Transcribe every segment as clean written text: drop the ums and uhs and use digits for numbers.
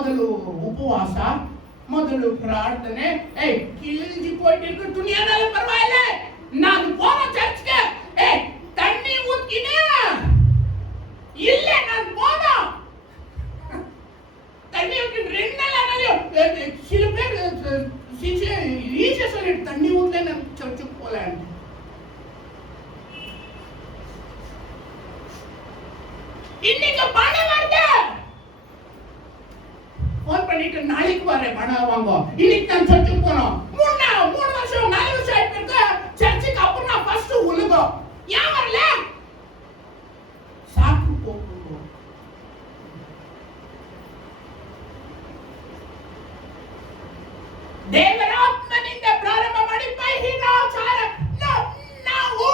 ಮೊದಲು ಉಪವಾಸ, ಮೊದಲು ಪ್ರಾರ್ಥನೆ. கிழிஞ்சு போயிட்டு இருக்கு துணியானால பரவாயில்ல, நான் போற சர்ச்சுக்கு தண்ணி ஊத்தினே இல்ல, நான் போனோம் தண்ணி ஊத்தி 2 நாள் ஆனாலும் சில பேர் ஈஸியா சொல்லிட்டு தண்ணி ஊத்தல நான் சர்ச்சுக்கு போல. இன்னைக்கு பணம் வருது, போன் பண்ணிட்டு நாளைக்கு வரேன் பணம் வாங்க, இன்னைக்கு நான் சர்ச்சுக்கு போனோம். 3 வருஷம் 4 வருஷம் ஆயிட்டு சர்ச்சுக்கு அப்புறம் நான் ஃபர்ஸ்ட் உலகம் ஏன் வரல? சாக்கு போகும். ದೇವರಾತ್ಮನಿಂದ ಪ್ರಾರಂಭ ಮಾಡಿ ಬಹಿರಾಚಾರ ನಾವು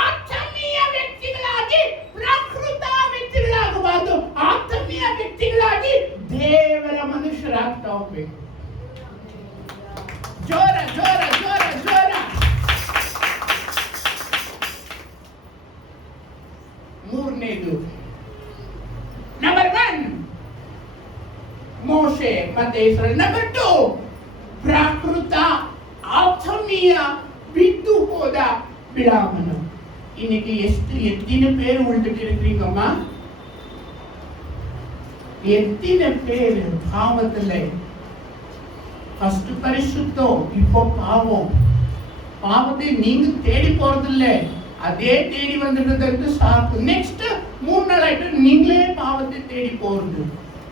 ಆತ್ಮೀಯ ವ್ಯಕ್ತಿಗಳಾಗಿ ಪ್ರಾಕೃತ ವ್ಯಕ್ತಿಗಳಾಗಬಾರದು, ಆತ್ಮೀಯ ವ್ಯಕ್ತಿಗಳಾಗಿ ದೇವರ ಮನುಷ್ಯರಾಗ್ತಾ ಹೋಗ್ಬೇಕು. ಜೋರ ಜೋರ ಜೋರ ಜೋರ. ಮೂರನೇದು ನಂಬರ್ 1 ಮೋಶೆ ಮತ್ತೆ ಇಸ್ರಾಯೇಲ್. ನಂಬರ್ 2 ಪ್ರಾಕೃತ ಆತ್ಮೀಯ ಬಿಟ್ಟು ಹೋದ ಬಿಳಾಮನು. இன்னைக்கு எத்தனை பேர் உள்ட்டு இருக்கிறீங்கம்மா? எத்தனை பேர் பாவத்துல ஃபர்ஸ்ட் பரிசுத்தம், இப்போ பாவம். பாவத்தை நீங்க தேடி போறதில்ல, அதே தேடி வந்துடுறது சாக்கு. நெக்ஸ்ட் 3 நாள் ஆயிட்டு நீங்களே பாவத்தை தேடி போறது,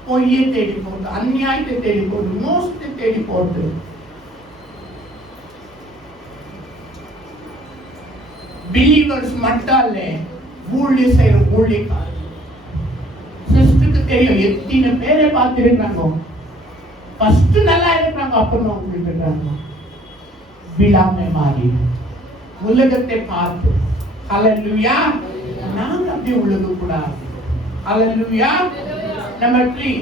பொய்யை தேடி போறது, அநியாயத்தை தேடி போறது, மோசத்தை தேடி போறது. பிலீவர்ஸ் மட்டும் இல்ல, ஊழிய செய்யற ஊழியக்காரர் சிஸ்டருக்கு தெரியும் எத்தனை பேரை பார்த்திருக்காங்க. ஃபர்ஸ்ட் நல்லா இருக்கிறாங்க, அப்புறம் விட்டுறாங்க. விழாமை மாறி உலகத்தை பார்த்து. ஹல்லேலூயா. நாங்க அப்படி உலக கூடாது. ஹல்லேலூயா. ನಂಬರ್ 3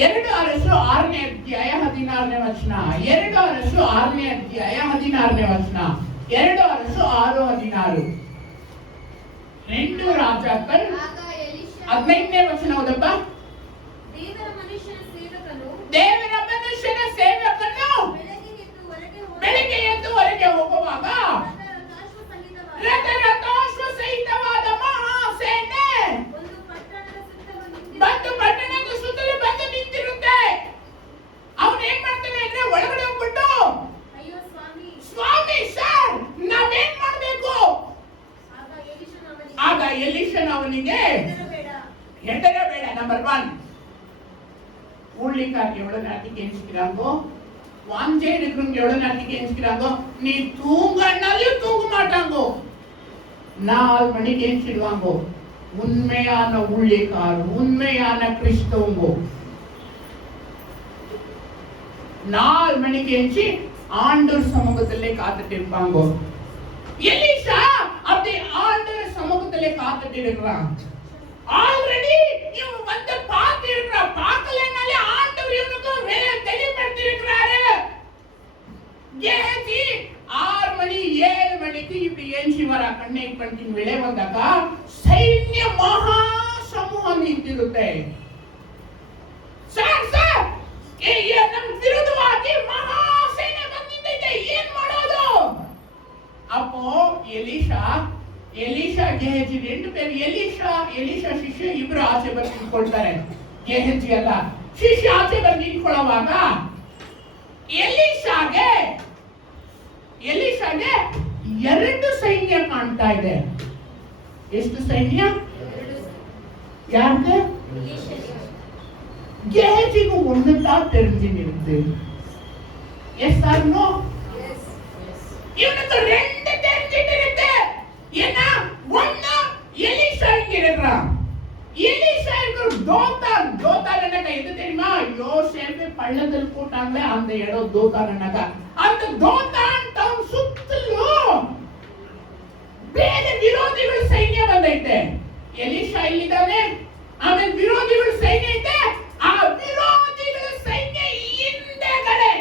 2 ಅರಸು 6ನೇ ಅಧ್ಯಾಯ 16ನೇ ವಚನ. 2 ಅರಸು 6ನೇ ಅಧ್ಯಾಯ 16ನೇ ವಚನ. 2 ಅರಸು 6:16. 2 ರಾಜಾಕಲ್ 15ನೇ ವಚನ ಓದಪ್ಪ. ದೇವರ ಮನುಷ್ಯನ ಸೇವಕನು ಬೆಳಗ್ಗೆ ಎದ್ದು ಹೊರಗೆ ಹೋಗುವಾಗ ರಥಾಶ್ವ ಸಹಿತವಾದ ಮಹಾಸೇನೆ ಬಂದು ಪಟ್ಟಣದ ಸುತ್ತಲೂ ಬಂದು ನಿಂತಿರುತ್ತೆ. ಅವನು ಏನ್ ಮಾಡ್ತಾನೆ ಅಂದ್ರೆ ಒಳಗಡೆ ಹೋಗ್ಬಿಟ್ಟು, ಸ್ವಾಮಿ ಸರ್ ನಾವೇನ್ ಮಾಡ್ಬೇಕು? ಆಗ ಎಲೀಷನ ಅವನಿಗೆ ಹೆದರಬೇಡ. ನಂಬರ್ 1 ஊழியக்காரங்க எவ்வளவு நேரத்துக்கு எஞ்சிக்கிறாங்கோ, வாஞ்சை இருக்கிறவங்க எவ்வளவு நேரத்துக்கு எஞ்சிக்கிறாங்கோ. நீ தூங்கினாலும் தூங்க மாட்டாங்கோ, 4 மணிக்கு எஞ்சிடுவாங்கோ. உண்மையான ஊழியக்காரர், உண்மையான கிறிஸ்தவங்கோ 4 மணிக்கு எஞ்சி ஆண்டவர் சமூகத்திலே காத்துட்டு இருப்பாங்கோ. எலிசா அப்படி ஆண்டவர் சமூகத்திலே காத்துட்டு இருக்கிறான். ஆல்ரெடி இவன் வந்து பார்த்து இருக்கிற, பார்க்கலனாலே ஆண்டவர் இவனுக்கு தெளிவுபடுத்தி இருக்கிறாரு. கேஜி 6 மணி 7 மணிக்கு இப்படி ஏஞ்சி வர கண்ணெட் பண்ணிட்டு வெளியே வந்தாக்க ಸೈನ್ಯ ಮಹಾ ಸಮೂಹ ನಿಂತಿರುತ್ತೆ. ಸರ್ ಸರ್ ನಮ್ಮ ವಿರುದ್ಧವಾಗಿ ಮಹಾ ಸೇನೆ ಬಂದಿದೆ, ಏನ್ ಮಾಡೋದು? அப்போ ಎಲೀಷಾ ಗೆಹಜಿ 2 பேர். ಎಲೀಷಾ ಶಿಷ್ಯ ಇಬ್ರು ಆಚೆ ಬಂದು ನಿಂತ್ಕೊಳ್ತಾರೆ. ಗೆಹಜಿ ಅಲ್ಲ, ಶಿಷ್ಯ ಆಚೆ ಬಂದು ನಿಂತ್ಕೊಳ್ಳುವಾಗ ಎಲೀಷಾಗೆ 2 ಸೈನ್ಯ ಕಾಣ್ತಾ ಇದೆ. ಎಷ್ಟು ಸೈನ್ಯ? ಯಾಕೆ? ಗೆಹಜಿಗೂ ஒண்ணுதான் தெரிஞ்சிருக்கு. Yes or no? இவனுக்கு 2 தெரிஞ்சிருக்கு. ஏன்னா ஒண்ணு எலிசா இருக்கிறான், எலிசா இருக்கிற தோத்தான். தோத்தான் என்னக்கா எது தெரியுமா? யோசேப்பு பள்ளத்தில் போட்டாங்களே அந்த இடம் தோத்தான். என்னக்கா அந்த தோத்தான் டவுன் சுத்தலும் ಬೇರೆ ವಿರೋಧಿಗಳ ಸೈನ್ಯ ಬಂದೈತೆ. ಎಲಿಶಾ ಇಲ್ಲಿದ್ದಾನೆ, ಆಮೇಲೆ ವಿರೋಧಿಗಳ ಸೈನ್ಯ ಐತೆ. ಆ ವಿರೋಧಿಗಳ ಸೈನ್ಯ ಹಿಂದೆಗಡೆ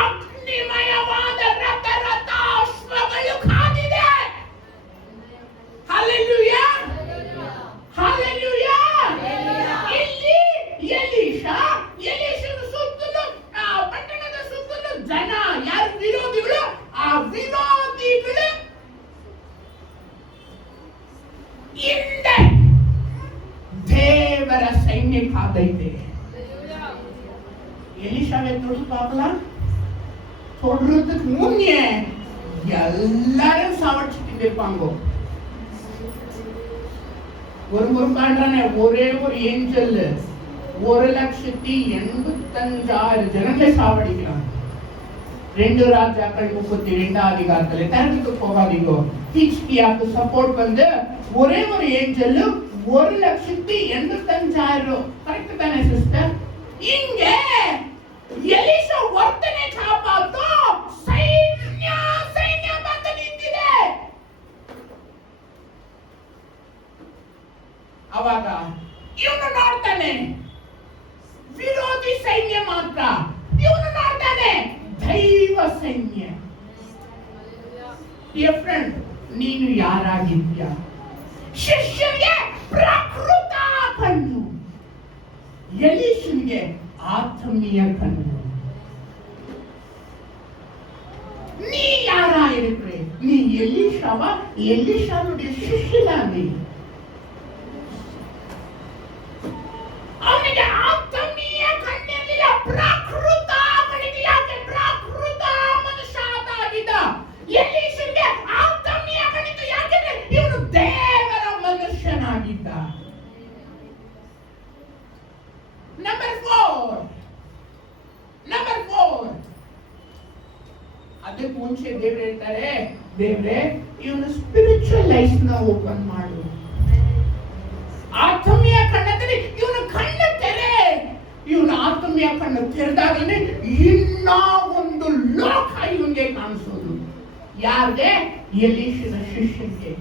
ಅಗ್ನಿಮಯವಾದ ರಥಾಶ್ವಗಳು ಕಾದಿದೆ. Hallelujah, hallelujah. ಇಲ್ಲಿ ಎಲಿಶಾ சைன்ய காதைத்தே எலிஷாவை தொடு பார்க்கலாம். தொடுறதுக்கு முன்னே எல்லாரும் சாவடிச்சுட்டு இருப்பாங்க. ஒரு முறை ஒரே ஒரு ஏஞ்சல் 1,85,000 ஜனங்களை சாவடிக்கிறாங்க. 2 ராஜாக்கள் 32 அதிகாரத்துல தரத்துக்கு போகாதீங்க. ஹிச்கியாக்கு சப்போர்ட் வந்து ஒரே ஒரு ஏஞ்சல் 1,85,000. கரெக்ட் தானே சிஸ்டர்? இங்க எலிசா ஒருத்தனை காப்பாத்தோ ಸೈನ್ಯ ಬಂದು ನಿಂತಿದೆ. ಅವಾಗ ಇವನು ನೋಡ್ತಾನೆ ವಿರೋಧಿ ಸೈನ್ಯ ಮಾತ್ರ, ಇವನು ನೋಡ್ತಾನೆ ದೈವ ಸೈನ್ಯ. ಡಿಯರ್ ಫ್ರೆಂಡ್, ನೀನು ಯಾರಾಗಿದ್ಯಾ? ಶಿಷ್ಯನಿಗೆ ಪ್ರಕೃತ ಕಣ್ಣು, ಎಲೀಷನಿಗೆ ಆತ್ಮೀಯ ಕಣ್ಣು. நீ யாரா இருக்கிற? நீ எலிஷாவா? எலிஷாவுடைய சிஷ்யனா நீ? ಅವನಿಗೆ ಆತ್ಮೀಯ ಕಣ್ಣಿರಲಿಲ್ಲ, ಪ್ರಾಕೃತ ಅವನಿಗೆ ಯಾಕೆ ಪ್ರಾಕೃತ ಮನುಷ್ಯ ಆಗಿದ್ದ. ಎಲೀಷನಿಗೆ ಆತ್ಮೀಯ ಕಣ್ಣಿತ್ತು, ಯಾಕೆಂದ್ರೆ ಇವನು ದೇವರ ಮನುಷ್ಯನಾಗಿದ್ದ. ನಂಬರ್ 4 ಅದಕ್ಕೆ ಮುಂಚೆ ದೇವ್ರು ಹೇಳ್ತಾರೆ, ದೇವ್ರೆ ಇವನು ಸ್ಪಿರಿಚುವಲ್ ಲೈಫ್ ನ ಓಪನ್ ಮಾಡು. ಆತ್ಮೀಯ ಕಣ್ಣಲ್ಲಿ ಇವನು ಕಣ್ಣ ತೆರೆ. ಇವನು ಆತ್ಮೀಯ ಕಣ್ಣು ತೆರೆದಾಗಲೇ ಇನ್ನ ಒಂದು ಲೋಕ ಇವನಿಗೆ ಕಾಣಿಸೋದು. ಯಾರಿಗೆ? ಎಲೀಷನ ಶಿಷ್ಯನಿಗೆ.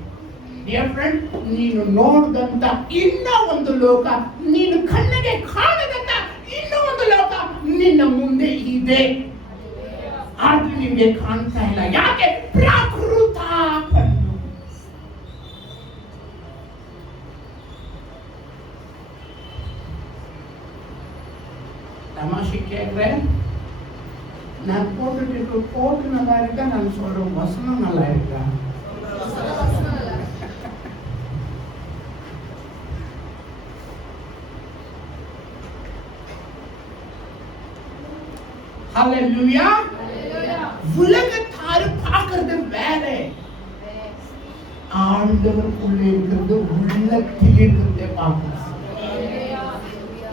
ಡಿಯರ್ ಫ್ರೆಂಡ್, ನೀನು ನೋಡಿದಂತ ಇನ್ನ ಒಂದು ಲೋಕ, ನೀನು ಕಣ್ಣಿಗೆ ಕಾಣದಂತ ಇನ್ನ ಒಂದು ಲೋಕ ನಿನ್ನ ಮುಂದೆ ಇದೆ. ಆದ್ರೆ ನಿಮಗೆ ಕಾಣ್ತಾ ಇಲ್ಲ. ಯಾಕೆ? ಪ್ರಾಕೃತ ಕಣ್ಣು. ತಮಾಷೆ ಕೇಳಿದ್ರೆ நான் போட்டுட்டு போட்டு நல்லா இருக்கா, நான் சொல்றேன் வசனம் நல்லா இருக்கா? ஹalleluya. உலகத்தாரு பார்க்கிறது வேற, ஆண்டவருக்குள்ள இருக்கிறது உள்ளத்தில் இருக்கிறதே பார்க்கலாம்.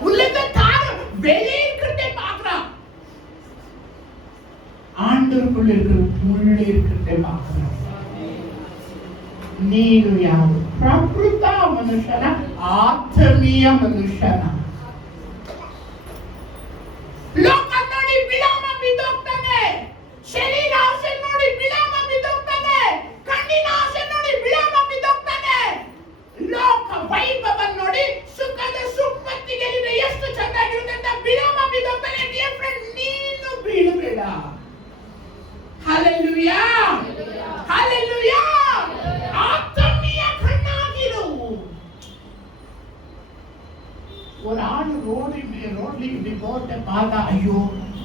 உலகத்தாரு வெளியே இருக்கிறதே பார்க்கலாம், ஆண்டவருக்குள்ள இருக்கிறது உள்ளே இருக்கிறதே பார்க்கலாம். ನೀನು ಯಾರು? ಪ್ರಕೃತ ಮನುಷ್ಯನ, ಆತ್ಮೀಯ ಮನುಷ್ಯನ? ಲೋಕ ನೋಡಿ ಬಿಳಾಮ ಬಿದ್ದೋಗ್ತಾನೆ, ಶರೀರ ಆಸೆ ನೋಡಿ ಬಿಳಾಮ ಬಿದ್ದೋಗ್ತಾನೆ, ಕಣ್ಣಿನ ಆಸೆ ನೋಡಿ ಬಿಳಾಮ ಬಿದ್ದೋಗ್ತಾನೆ, ಲೋಕ ವೈಭವ ನೋಡಿ ಸುಖದ ಸುಪ್ಪತ್ತಿಗೆ ಎಷ್ಟು ಚೆನ್ನಾಗಿರುತ್ತೆ ಅಂತ ಬಿಳಾಮ ಬಿದ್ದೋಗ್ತಾನೆ. ಡಿಯರ್ ಫ್ರೆಂಡ್, ನೀನು ಬೀಳಬೇಡ. ஹalleluya, ஹalleluya. ஆத்மீய கண்ணாகிரு. ஒரு ஆள் ரோட்ல இப்படி போட்ட பார்த்தா, ஐயோ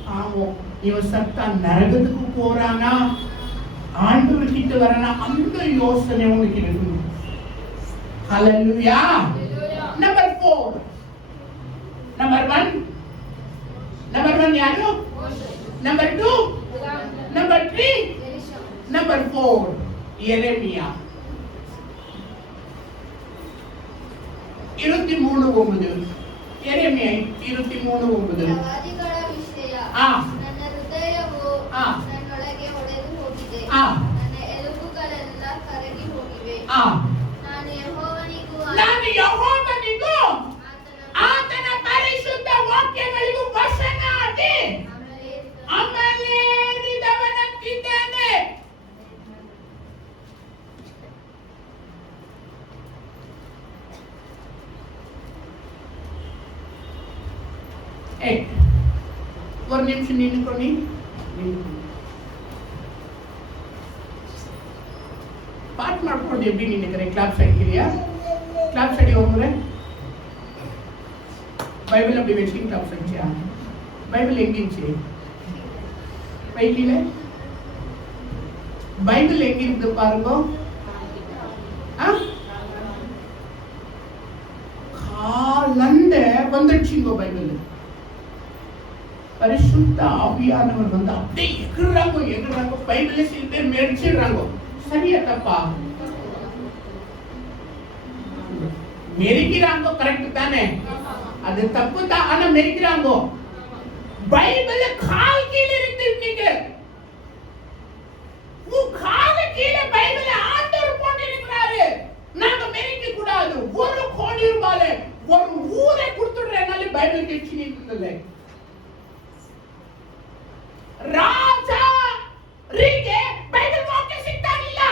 பாவம் இவன் சத்தா நரகத்துக்கு போறானா, ஆண்டவர் கிட்ட வரானா, அந்த யோசனை உனக்கு இருக்கு. ஹalleluya. நம்பர் 4. நம்பர் 1 யாரு? நம்பர் 2, நம்பர் 3, நம்பர் 4 எரேமியா 23:9. ಎರೆಮೀಯ 23:9. ಪ್ರವಾದಿಗಳ ವಿಷಯ, ನನ್ನ ಹೃದಯವು ನನ್ನೊಳಗೆ ಒಡೆದು ಹೋಗಿದೆ, ನನ್ನ ಎಲುಬುಗಳೆಲ್ಲ ಕರಗಿ ಹೋಗಿವೆ. ನಾನು ಯೆಹೋವನಿಗೂ ಆತನ ಪರಿಶುದ್ಧ ವಾಕ್ಯಗಳಿಗೂ ವಶನಾಗಿ ಅಮಲೇರಿದವನಾಗಿದ್ದೇನೆ. ஒரு நிமிஷம் நின்னுக்கோனி. ಪಾಠ ಮಾಡ್ಕೊಂಡು எப்படி ನಿನ್ನೆ ಕ್ಲಾಪ್ಸ್ ಅಡಿಕಿರಿಯಾ? ಕ್ಲಾಪ್ಸ್ ಅಡಿ ಹೋಗ್ರೆ ಬೈಬಲ್ அப்படி வெச்சி ಕ್ಲಾಪ್ಸ್ அடிச்சியா? பைபிள் எங்கிருந்துச்சு? பைபிளே பைபிள் எங்க இருக்கு பாருங்க. காலந்த வந்துடுச்சுங்க பைபிள். பரிசுத்த ஆவியானவர் வந்து அப்படியே எகுறாங்க பைபிளை சில பேர் மெரிச்சிடுறாங்க. சரியா தப்பா? மெரிக்கிறாங்க, கரெக்ட் தானே? அது தப்பு தான், ஆனா மெரிக்கிறாங்க. பைபிள் கால் கீழே இருக்கு. நீங்க கால கீழே பைபிள் ஆண்டவர் போட்டிருக்கிறாரு. நாங்க மெரிக்க கூடாது. 1 கோடி ரூபாய் ஒரு ஊரை கொடுத்துடுறேனால பைபிள் கேட்சி நிற்குது. ರಾಜ ರಿಗೆ ಬೈಬಲ್ ವಾಕ್ಯ ಸಿಗ್ತಾನಿಲ್ಲ.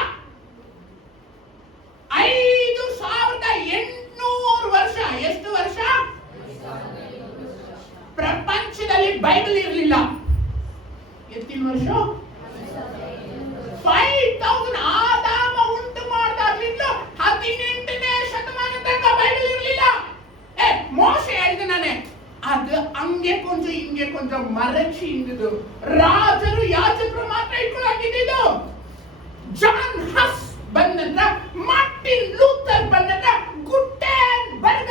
5800 ವರ್ಷ, ಎಷ್ಟು ವರ್ಷ ಪ್ರಪಂಚದಲ್ಲಿ ಬೈಬಲ್ ಇರಲಿಲ್ಲ. ಎತ್ತಿನ ವರ್ಷ 5000 ಆದಾಮ ಉಂಟು ಮಾಡಿದಾಗಲಿಂದ 18ನೇ ಶತಮಾನ ತನಕ ಬೈಬಲ್ ಇರಲಿಲ್ಲ. ಮೋಶೆ ಹೇಳಿದಾನೆ, ಅದು ಹಂಗೆ ಕೊಂಚ ಹಿಂಗೆ ಕೊಂಚ ಮರಚಿ ಇಂದಿದ್ದು. ರಾಜರು ಯಾಜಕರು ಮಾತ್ರ ಇಟ್ಕೊಳ್ಳಾಗಿದ್ದು. ಜಾನ್ ಹಸ್ ಬಂದಂತ, ಮಾರ್ಟಿನ್ ಲೂಥರ್ ಬಂದಂತ, ಗುಟೆನ್ಬರ್ಗ್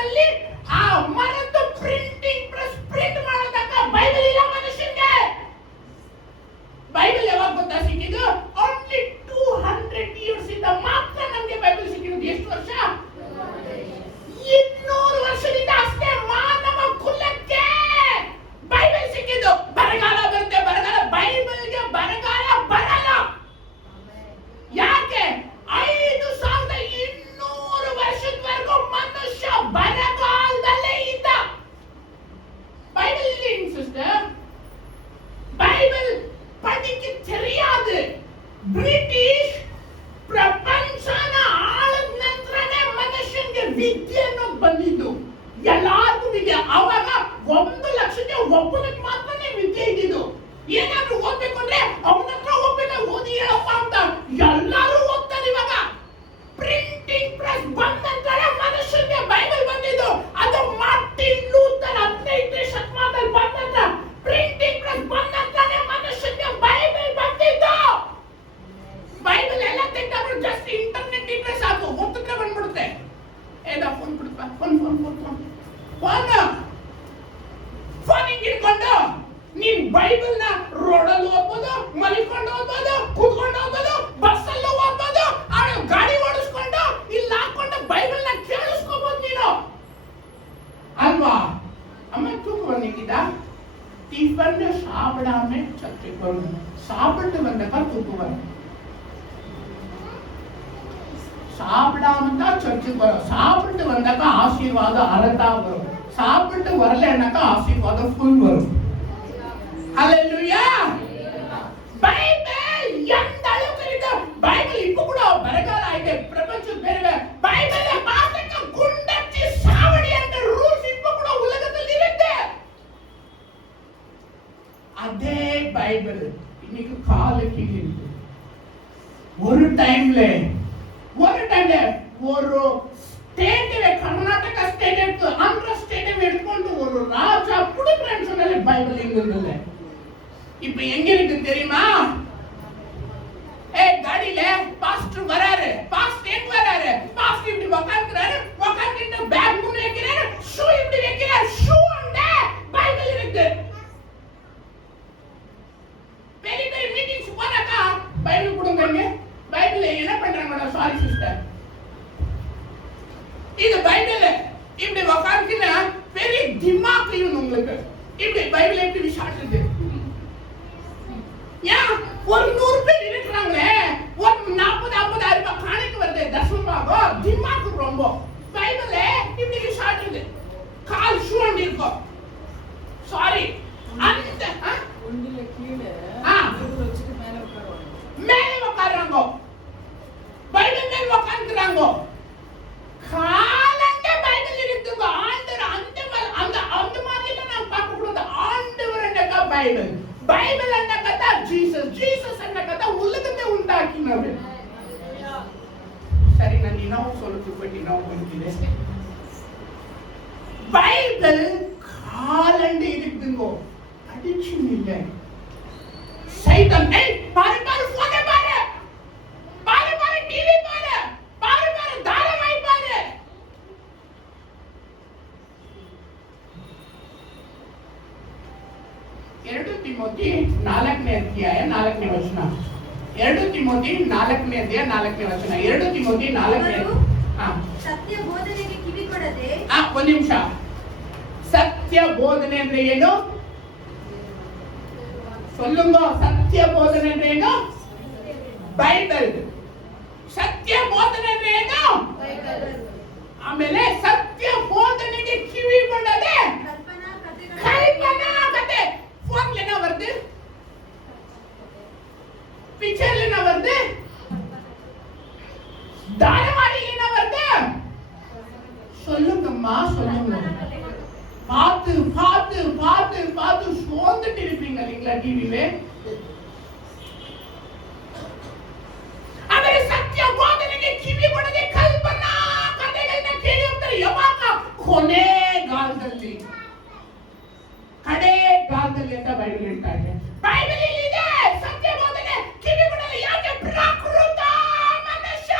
ಆ ಮರದ ಪ್ರಿಂಟಿಂಗ್ ಪ್ರೆಸ್ ಪ್ರಿಂಟ್ ಮಾಡೋದಕ್ಕ ಬೈಬಲ್ ಇಲ್ಲ ಮನುಷ್ಯನಿಗೆ. ಬೈಬಲ್ ಯಾವಾಗ ಗೊತ್ತಾ ಸಿಕ್ಕಿದ್ದು? ಓನ್ಲಿ 200 ಇಯರ್ಸ್ ಇಂದ ಮಾತ್ರ ನಮಗೆ ಬೈಬಲ್ ಸಿಕ್ಕಿದ್ದು. ಎಷ್ಟು ವರ್ಷ? 200 ವರ್ಷದಿಂದ ಅಷ್ಟೇ ಮಾನವ ಕುಲಕ್ಕೆ ಬೈಬಲ್ ಸಿಕ್ಕಿದ್ದು. ಬರಗಾಲ ಬರುತ್ತೆ, ಬರಗಾಲ. ಬೈಬಲ್ಗೆ ಬರಗಾಲ ಬರಲ್ಲ. ಯಾಕೆ? 5200 ವರ್ಷದವರೆಗೂ ಮನುಷ್ಯ ಬರಗಾಲದಲ್ಲೇ ಇದ್ದ. ಬೈಬಲ್ இல்லைங்க சிஸ்டர். ಬೈಬಲ್ படிக்க தெரியாது. ಬ್ರಿಟಿಷ್ ಪ್ರಪಂಚನ ಆಳದ ನಂತರನೇ ಮನುಷ್ಯನಿಗೆ ವಿದ್ಯೆ ಅನ್ನೋದು ಬಂದಿದ್ದು. ಎಲ್ಲಾರ್ಗೂ ವಿದ್ಯೆ. ಅವಾಗ 1 ಲಕ್ಷಕ್ಕೆ ಒಬ್ಬನಿಗೆ ಮಾತ್ರನೇ ವಿದ್ಯೆ ಇದ್ದಿದ್ದು. ಏನಾದ್ರೂ ಓದ್ಬೇಕು ಅಂದ್ರೆ ಅವನ ಹತ್ರ ಹೋಗ್ಬೇಕು, ಓದಿ ಹೇಳಪ್ಪ ಅಂತ. ಎಲ್ಲರೂ ಓದ್ತಾರೆ. ಇವಾಗ ಪ್ರಿಂಟಿಂಗ್ ಪ್ರೆಸ್ ಬಂದ ನಂತರ ಮನುಷ್ಯನಿಗೆ ಬೈಬಲ್ ಬಂದಿದ್ದು. ಅದು ಮಾರ್ಟಿನ್ ಲೂಥರ್ 15ನೇ ಶತಮಾನದಲ್ಲಿ ಬಂದ ನಂತರ, ಪ್ರಿಂಟಿಂಗ್ ಪ್ರೆಸ್ ಬಂದ ನಂತರನೇ ಮನುಷ್ಯನಿಗೆ ಬೈಬಲ್ ಬಂದಿದ್ದು. ಬೈಬಲ್ ಎಲ್ಲ ತೆಗೆದ್ರು ಜಸ್ಟ್ ಇಂಟರ್ನೆಟ್ ಇದ್ರೆ ಸಾಕು, ಒತ್ತಿದ್ರೆ ಬಂದ್ಬಿಡುತ್ತೆ. ಫೋನ್ ಬಿಡುತ್ತಾ? ಫೋನ್ ಹಿಂಗ್ ಹಿಡ್ಕೊಂಡು ನೀನ್ ಬೈಬಲ್ ನ ರೋಡಲ್ಲಿ ಓದ್ಬೋದು, ಮಲಿಕೊಂಡು ಓದ್ಬೋದು, ಕೂತ್ಕೊಂಡು ಓದ್ಬೋದು, ಬಸ್ಸಲ್ಲೂ ಓದ್ಬೋದು, ಗಾಡಿ ಓಡಿಸ್ಕೊಂಡು ಇಲ್ಲಿ ಹಾಕೊಂಡು ಬೈಬಲ್ ನ ಕೇಳಿಸ್ಕೋಬಹುದು ನೀನು ಅಲ್ವಾ? ಅಮ್ಮ தூக்கு வந்திக்கிட்டா டிஃபன் சாப்பிடாம சர்ச்சுக்கு வரணும். சாப்பிட்டு வந்தப்ப தூக்கு வரும். சாப்பிடாம தான் சர்ச்சுக்கு வரும். சாப்பிட்டு வந்தாக்கா ஆசீர்வாதம் அறதா வரும். சாப்பிட்டு வரலன்னாக்கா ஆசீர்வாதம் ஃபுல் வரும். ஹalleluya. பைபிள் எந்த அளவுக்கு இருக்கு? பைபிள் இப்ப கூட ಬರಗಾಲ ಆಗಿದೆ. ಪ್ರಪಂಚದ ಬೇರೆ ಬೈಬಲ್ ಮಾತಕ ಗುಂಡಚ್ಚಿ ಸಾವಡಿ ಅಂತ ರೂಲ್ಸ್ இப்ப ಕೂಡ ಉಲಗದಲ್ಲಿ ಇರುತ್ತೆ. அதே பைபிள் இன்னைக்கு காலுக்கு இருக்கு. ஒரு டைம்ல ஒரு ಸ್ಟೇಟ್ ಕರ್ನಾಟಕ ಸ್ಟೇಟ್ ಇತ್ತು, ಆಂಧ್ರ ಸ್ಟೇಟ್ எடுத்துಕೊಂಡು ஒரு ராஜா புடிக்கிறேன்னு சொன்னாலே பைபிள் இங்கிருந்தது. இப்போ எங்க இருக்கு தெரியுமா? காடியில பாஸ்டர் வராரு. பாஸ்டர் எங்க வராரு? பாஸ்டர் இப்படி உட்கார்ந்துறாரு. உட்கார்ந்துட்டு பேக் முன்ன வைக்கிறாரு, ஷூ இப்படி வைக்கிறாரு. ஷூ அண்ட பைபிள் இருக்கு. பெரிய பெரிய மீட்டிங்ஸ் போறாக்கா பைபிள் கொடுங்க. பைபிள் என்ன பண்றாங்க? சாரி சிஸ்டர், இது பைபிள் இப்படி உட்கார்ந்துனா பெரிய திமாக் இருக்கு உங்களுக்கு. இப்படி பைபிள் எப்படி விசாரிச்சது? ஏன் ஒரு 100 பேர் இருக்கிறாங்களே, ஒரு 40-50 ரூபாய் காணிக்கு வருது தசமபாகம். திமாக் ரொம்ப. பைபிள் இப்படி விசாரிச்சது. கால் ஷூ அண்டி இருக்கும். சாரி, அந்த ஒண்டில கீழே வச்சிட்டு மேலே உட்காருவாங்க. பைபிள் மேல உட்கார்ந்துறாங்க. காலங்க பைபிள் இருக்குங்க. ஆண்டவர் அந்த மாதிரி நான் பார்க்க கூடாது. ஆண்டவர் என்னக்கா பைபிள், பைபிள் என்னக்கா ஜீசஸ் என்னக்கா உலகத்தை உண்டாக்கினவர். சரி, நான் இன்னும் சொல்லிட்டு போயிட்டு நான் பண்ணிக்கிறேன். பைபிள் காலண்டு இருக்குங்க. அடிக்ஷன் இல்லை. சைத்தான் பாரு போனே பாரு டிவி பாரு தாராவாய் பாரு. 2 ತಿಮೋಥಿ 4ನೇ ಅಧ್ಯಾಯ 4ನೇ ವಚನ. 2 ತಿಮೋಥಿ 4ನೇ ಅಧ್ಯಾಯ 4ನೇ ವಚನ. 2 ತಿಮೋಥಿ 4ನೇ. ಸತ್ಯ ಬೋಧನೆಗೆ ಕಿವಿ ಕೊಡದೆ. ಒಂದು ನಿಮಿಷ. ಸತ್ಯ ಬೋಧನೆ ಅಂದ್ರೆ ಏನು? சொல்லுங்க. ಸತ್ಯ ಬೋಧನೆ ಅಂದ್ರೆ ಏನು? ಬೈಬಲ್. ಸತ್ಯ ಬೋಧನೆ ಅಂದ್ರೆ ಏನು? ಬೈಬಲ್. ಆಮೇಲೆ ಸತ್ಯ ಬೋಧನೆಗೆ ಕಿವಿ ಕೊಡದೆ ಕಲ್ಪನಾ ಕತೆ. ಫೋನ್ಲೇನ வருது, பிக்சர்லேன வருது, தாராவாடிலேன வருது. சொல்லுங்கம்மா சொல்லுங்க. பார்த்து பார்த்து பார்த்து பார்த்து சோர்ந்துட்டு இருப்பீங்க இல்லைங்களா டிவிலே. ಆದರೆ ಸತ್ಯ ಬೋಧನೆಗೆ ಕಿವಿ ಕೊಡದೆ ಕಲ್ಪನಾ ಕಥೆಗಳನ್ನ ಕೇಳಿ ಹೋಗ್ತಾರೆ. ಯಾವಾಗ? ಕೊನೆಗಾಲದಲ್ಲಿ, ಕಡೆ ಕಾಲದಲ್ಲಿ ಅಂತ ಬೈಬಲ್ ಹೇಳ್ತಾ ಇದೆ. ಬೈಬಲ್ ಇದೆ ಸತ್ಯ ಬೋಧನೆ ಕಿವಿ ಕೊಡಲ್ಲ. ಯಾಕೆ? ಪ್ರಾಕೃತ ಮನುಷ್ಯ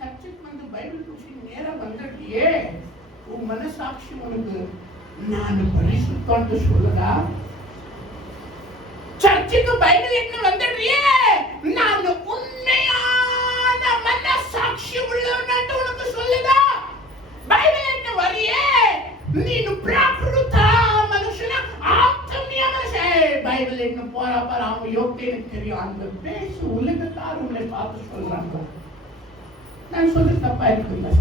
சர்ச்சுக்கு வந்து பைபிள் குடிச்சு நேரா வந்துட்டியே, உன் மனசாட்சி உனக்கு நான் பரிசுத்தம்னு சொல்லுதா? சர்ச்சுக்கு பைபிள் எடுத்து வந்துடுறியே, நான் உண்மையான மனசாட்சி உள்ளவன் உனக்கு சொல்லுதா? பைபிள் எடுத்து வரியே, நீನು ಪ್ರಾಕೃತ ಮನುಷ್ಯನ ಆತ್ಮೀಯ ಮನುಷ್ಯ. பைபிள் எடுத்து போறப்ப அவன் யோகத்தை எனக்கு தெரியும். அந்த பேசு உலகத்தார் உன்னை பார்த்து சொல்றாங்க. நான் சொல்றது தப்பா இருக்குங்களா?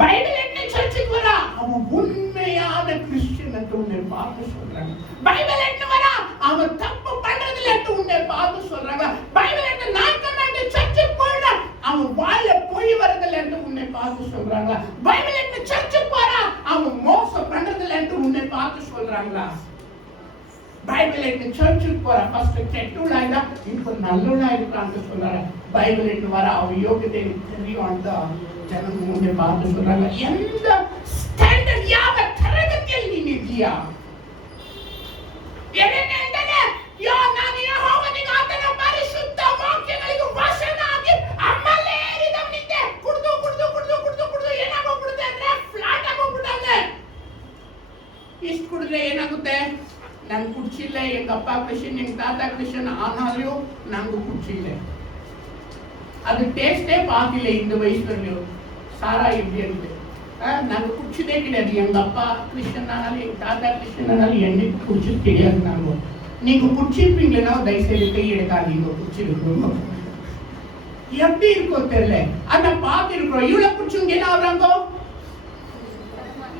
பைபிள் எடுத்து சர்ச்சுக்கு வரா, அவன் உண்மையான கிறிஸ்டியன் என்று உன்னை பார்த்து சொல்றாங்க. பைபிள் எடுத்து வரா, அவன் தப்பு பண்றதுல என்று உன்னை பார்த்து சொல்றாங்க. பைபிள் எடுத்து நாட்கள் சர்ச்சுக்கு போறா, அவன் வாயில போய் வரதுல என்று உன்னை பார்த்து சொல்றாங்க. பைபிள் எடுத்து சர்ச்சுக்கு போறா, அவன் மோசம் பண்றதுல என்று உன்னை பார்த்து சொல்றாங்களா? பைபிள் எடுத்து சர்ச்சுக்கு போறா, ஃபர்ஸ்ட் கெட்டுள்ளாயிடா, இப்போ நல்லுள்ளா இருக்கான்னு சொல்றாங்க. பைபிள் எடுத்து வர அவன் யோகியத்தை தெரியும் ಅಂತ ಜನರು ಮುಂದೆ பார்த்து சொல்றாங்க. எந்த ಸ್ಟ್ಯಾಂಡರ್ಡ್ ಯಾವ ತರಗತಿಯಲ್ಲಿ ನೀನಿದ್ದೀಯಾ? ಏನೇನೆಂದರೆ ನಾನು ಯೆಹೋವನಿಗೆ ಆತನ ಪರಿಶುದ್ಧ ವಾಕ್ಯಗಳಿಗೆ ವಶನಾಗಿ ಅಮಲೇರಿದವನಿದ್ದೆ. ಕುಡಿದು ಕುಡಿದು ಕುಡಿದು ಕುಡಿದು ಕುಡಿದು ಏನಾಗೋಗ್ಬಿಡುತ್ತೆ ಅಂದ್ರೆ ಫ್ಲಾಟ್ ಆಗೋಗ್ಬಿಡುತ್ತೆ. ಇಷ್ಟು ಕುಡಿದ್ರೆ ಏನಾಗುತ್ತೆ? ನಾನು ಕುಡಿಸಿಲ್ಲ, எங்க அப்பா கிறிஸ்டியன், எங்க தாத்தா கிறிஸ்டியன், ஆனாலும் நாங்க குடிச்சில்ல. அது டேஸ்டே பார்க்கல இந்த வயசுலயும். சாரா எப்படி இருக்கு? நாங்க குடிச்சதே கிடையாது. எங்க அப்பா கிறிஸ்டியன் ஆனாலும் எங்க தாத்தா கிறிஸ்டியன் ஆனாலும் என்னைக்கு குடிச்சது கிடையாது. நாங்க நீங்க குடிச்சிருப்பீங்களா? தயவுசெய்து கை எடுக்காதீங்க. குடிச்சிருக்கோம் எப்படி இருக்கும் தெரியல. அத பார்த்திருக்கிறோம். இவ்வளவு குடிச்சவங்க என்ன ஆகுறாங்க?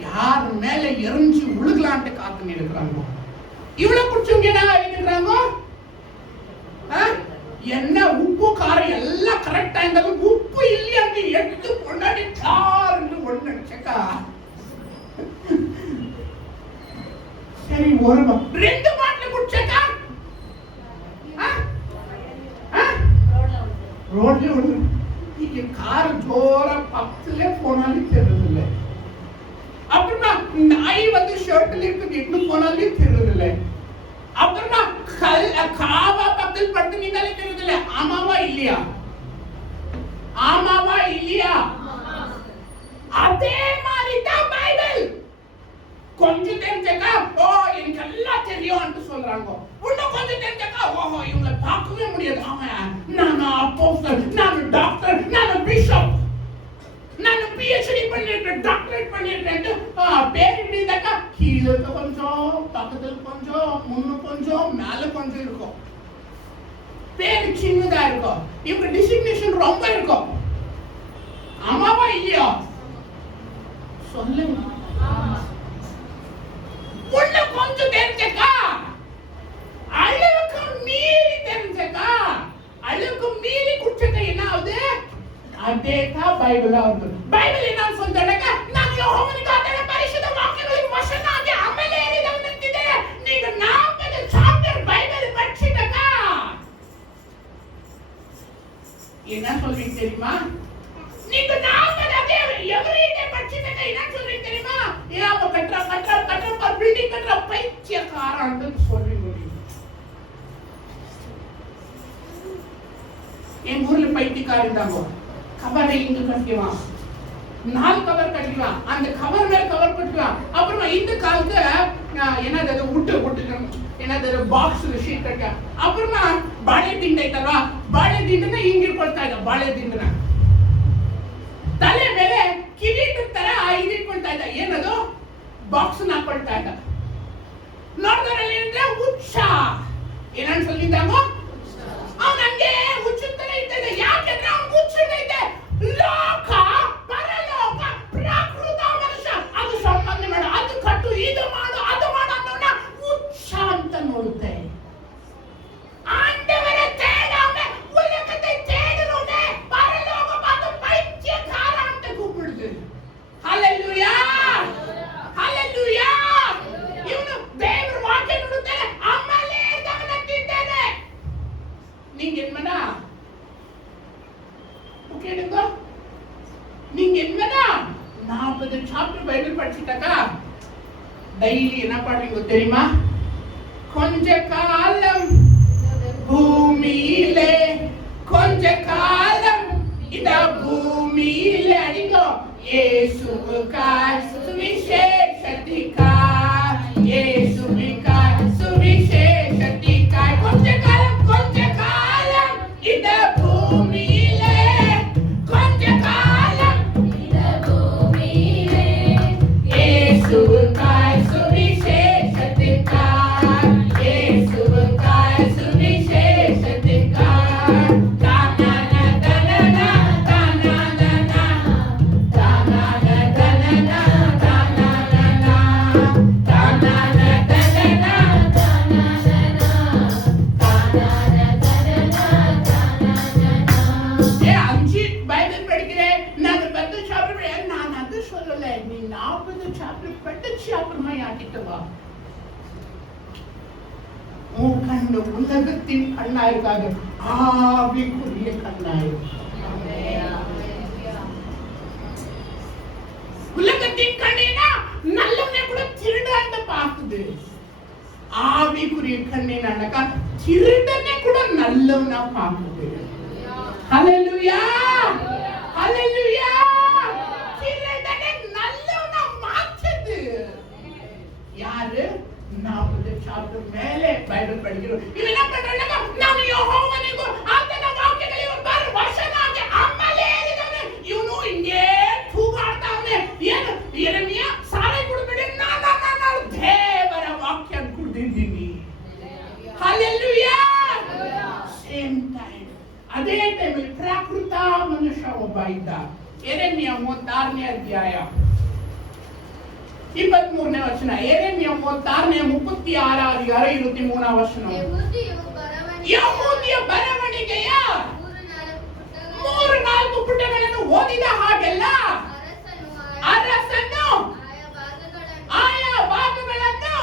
யார் மேல எரிஞ்சு உழுகலான்ட்டு காத்துன்னு இருக்கிறாங்க. இவ்வளவு குடிச்சவங்க என்ன ஆகிடுறாங்க? என்ன உப்பு காரம் எல்லாம் கரெக்டா இருந்தாலும் உப்பு இல்லையா எடுத்து கொண்டாடி சார்ந்து ஒண்ணு நினைச்சக்கா. சரி, ஒரு 2 பாட்டில் குடிச்சக்கா ரோட்ல ஒண்ணு இங்க கார் ஜோர பக்கத்துல போனாலும் தெரியல. அப்புறமா நாய் வந்து ஷர்ட்ல இருக்கு எங்க போனாலும் தெரியல. அப்புறமா காவா பக்கத்தில் படுத்து நின்னாலே தெரியல. ஆமாவா இல்லையா? ஆமாவா இல்லையா? அதே மாதிரி தான் பைபிள். கொஞ்சம் தெரிஞ்சக்கா ஓ எனக்கு எல்லாம் தெரியும்னு சொல்றாங்க. இன்னும் கொஞ்சம் தெரிஞ்சக்கா ஓஹோ இவங்களை பார்க்கவே முடியாது. அவன் நான் அப்போஸ்தலன், நான் டாக்டர், நான் பிஷப், நான் PhD பண்ணிருக்கேன், டாக்டரேட் பண்ணிருக்கேன். பேர் எழுதிதாக்கா கீழே கொஞ்சம், பக்கத்துல கொஞ்சம், முன்ன கொஞ்சம், மேல கொஞ்சம் இருக்கும். பேரு சின்னதா இருக்கும். இவங்க டிசிக்னேஷன் ரொம்ப இருக்கும். ஆமாவா இல்லையா? சொல்லுங்க. ஒண்ணு கொஞ்சம் தெரிஞ்சக்கா, அளவுக்கு மீறி தெரிஞ்சக்கா, அளவுக்கு மீறி குடிச்சக்கா என்ன ஆகுது? அதேதா பைபிள் ஆகுது. பைபிள் என்ன சொல்றதுக்கா? நான் யெகோவனிಗೆ ಆತನ ಪರಿಶುದ್ಧ ವಾಕ್ಯಗಳಿಗೆ ವಶನಾಗಿ ಅಮಲೇರಿದವನಿದ್ದೆ. நீங்க 40 சாப்டர் பைபிள் படிச்சிட்டக்கா என்ன சொல்றீங்க தெரியுமா? நீங்க 40 அத்தியாயம் எவ்ரிடே படிச்சிட்டக்கா என்ன சொல்றீங்க தெரியுமா? ஏன் கட்டற பில்டிங் கட்டற பைத்தியக்காரன்னு சொல்றீங்க. என் ஊர்ல பைத்தியக்காரன் இருந்தாங்க. கபரை இங்க கட்டிவான், 4 கவர் கட்டிக்கலாம், அந்த கவர் மேல கவர் கட்டிக்கலாம். அப்புறமா இந்த காலத்து என்னது உட்டு என்னது ಬಾಕ್ಸ್ ಶೀಟ್ ಕಟ್ಟ. ಅப்புறமா ಬಾಳೆ ದಿಂಡ ಐತಲ್ವಾ, ಬಾಳೆ ದಿಂಡನ ಹಿಂಗೆ ಕೊಡ್ತಾ ಇದ್ದ. ಬಾಳೆ ದಿಂಡನ ತಲೆ ಮೇಲೆ ಕಿರೀಟ ತರ ಇಟ್ಕೊಳ್ತಾ ಇದ್ದ. ಏನದು ಬಾಕ್ಸ್ ಹಾಕೊಳ್ತಾ ಇದ್ದ. ನೋಡಿದ್ರಲ್ಲಿ ಅಂದ್ರೆ ಹುಚ್ಚ ಏನಂತ சொல்லிட்டாங்க, ಅವನು ಹಂಗೆ ಹುಚ್ಚುತ್ತಲೇ ಇದ್ದ. ಯಾಕೆಂದ್ರೆ ಅವನು ಹುಚ್ಚುತ್ತೈತೆ. ಲೋಕ ಪರಲೋಕ ಪ್ರಾಕೃತ ಮನುಷ್ಯ ಅದು ಸಂಬಂಧ ಮಾಡು, ಅದು ಕಟ್ಟು, ಇದು ಮಾಡು, ಅದು ಮಾಡು ಅನ್ನೋನ ಹುಚ್ಚ ಅಂತ ನೋಡುತ್ತೆ. ஆண்டவரை தேடாம உலகத்தை தேடுறோமே பரலோக பார்த்து பைத்தியக்கார ಅಂತ கூப்பிடுது. ஹalleluya ஹalleluya. ಇವನು ದೇವರ ವಾಕ್ಯ ನೋಡುತ್ತೆ, ಆಮೇಲೆ ಗಮನಕ್ಕಿದ್ದಾನೆ. நீங்க என்னடா கேளுங்க, நீங்க என்னடா 40 சாப்டர் பைபிள் படிச்சிட்டாக்கா டெய்லி என்ன பண்ணுவீங்க தெரியுமா? கொஞ்ச காலம் பூமியிலே, கொஞ்ச காலம் இந்த பூமியிலே அடிங்கோ இயேசுவுக்காய் சுவிசேஷத்திற்காய், இயேசுவுக்காய் சுவிசேஷத்திற்காய். கொஞ்ச காலம் இந்த பூமியிலே, கொஞ்ச காலம் இந்த பூமியிலே இயேசுவுக்காய் சுவிசேஷத்திற்காய், இயேசுவுக்காய் சுவிசேஷத்திற்காய். தானான தனனா தானானா தானான தனனா தானானா தானான தனனா தானானா தானான தனனா. ஏ அஞ்சு பைபிள் படிக்கிறேன், நான் 10 சாப்டர் படிக்கிறேன். நான் அது சொல்லல, நீ 40 சாப்டர் படிச்சு அப்புறமா யாக்கிட்டு வா. உன் கண்ணு உலகத்தின் கண்ணாயிருக்காது, ஆவிக்குரிய கண்ணாயிருக்கும். உலகத்தின் கண்ணினா நல்லவனை கூட திருடாண்ட பாக்குது. ஆவிக்குரிய கண்ணினாக்கா திருடனை கூட நல்லவனா பாக்குது. ஹalleluya ஹalleluya. திருடனை நல்லவனா மாத்துது யாரு? 40 சாப்டர் மேலே பைபிள் படிக்கிறோம். இவன் என்ன பண்றாங்க? ನಾನು ಯೆಹೋವನಿಗೂ ಆತನ ವಾಕ್ಯಗಳಿಗೆ ಬರ ವಶನಾಗಿ ಆಮೇಲೆ ಹೇಳಿದವನು. ಇವನು ಹಿಂಗೆ ಕೂಗಾಡ್ತಾವನೆ. ಏನು ಯೆರೆಮೀಯ ಸಾರೆ ಕುಡಿಬಿಡಿ, ನಾನು ದೇವರ ವಾಕ್ಯ ಕುಡಿದಿದ್ದೀನಿ. ಹalleluya. ಸೇಮ್ ಟೈಮ್ ಅದೇ ಟೈಮಲ್ಲಿ ಪ್ರಾಕೃತ ಮನುಷ್ಯ ಒಬ್ಬ ಇದ್ದ. ಯೆರೆಮೀಯ 36ನೇ ಅಧ್ಯಾಯ 23ನೇ ವಚನ. ಯೆರೆಮೀಯ 36ನೇ 36 ಅಧಿಕಾರ 23ನೇ ವಚನ. ಯೆಹೂದಿಯ ಬರವಣಿಗೆಯ 3-4 ಪುಟಗಳನ್ನು ಓದಿದ ಹಾಗೆಲ್ಲ ಅರಸನು ಆಯಾ ಭಾಗಗಳನ್ನು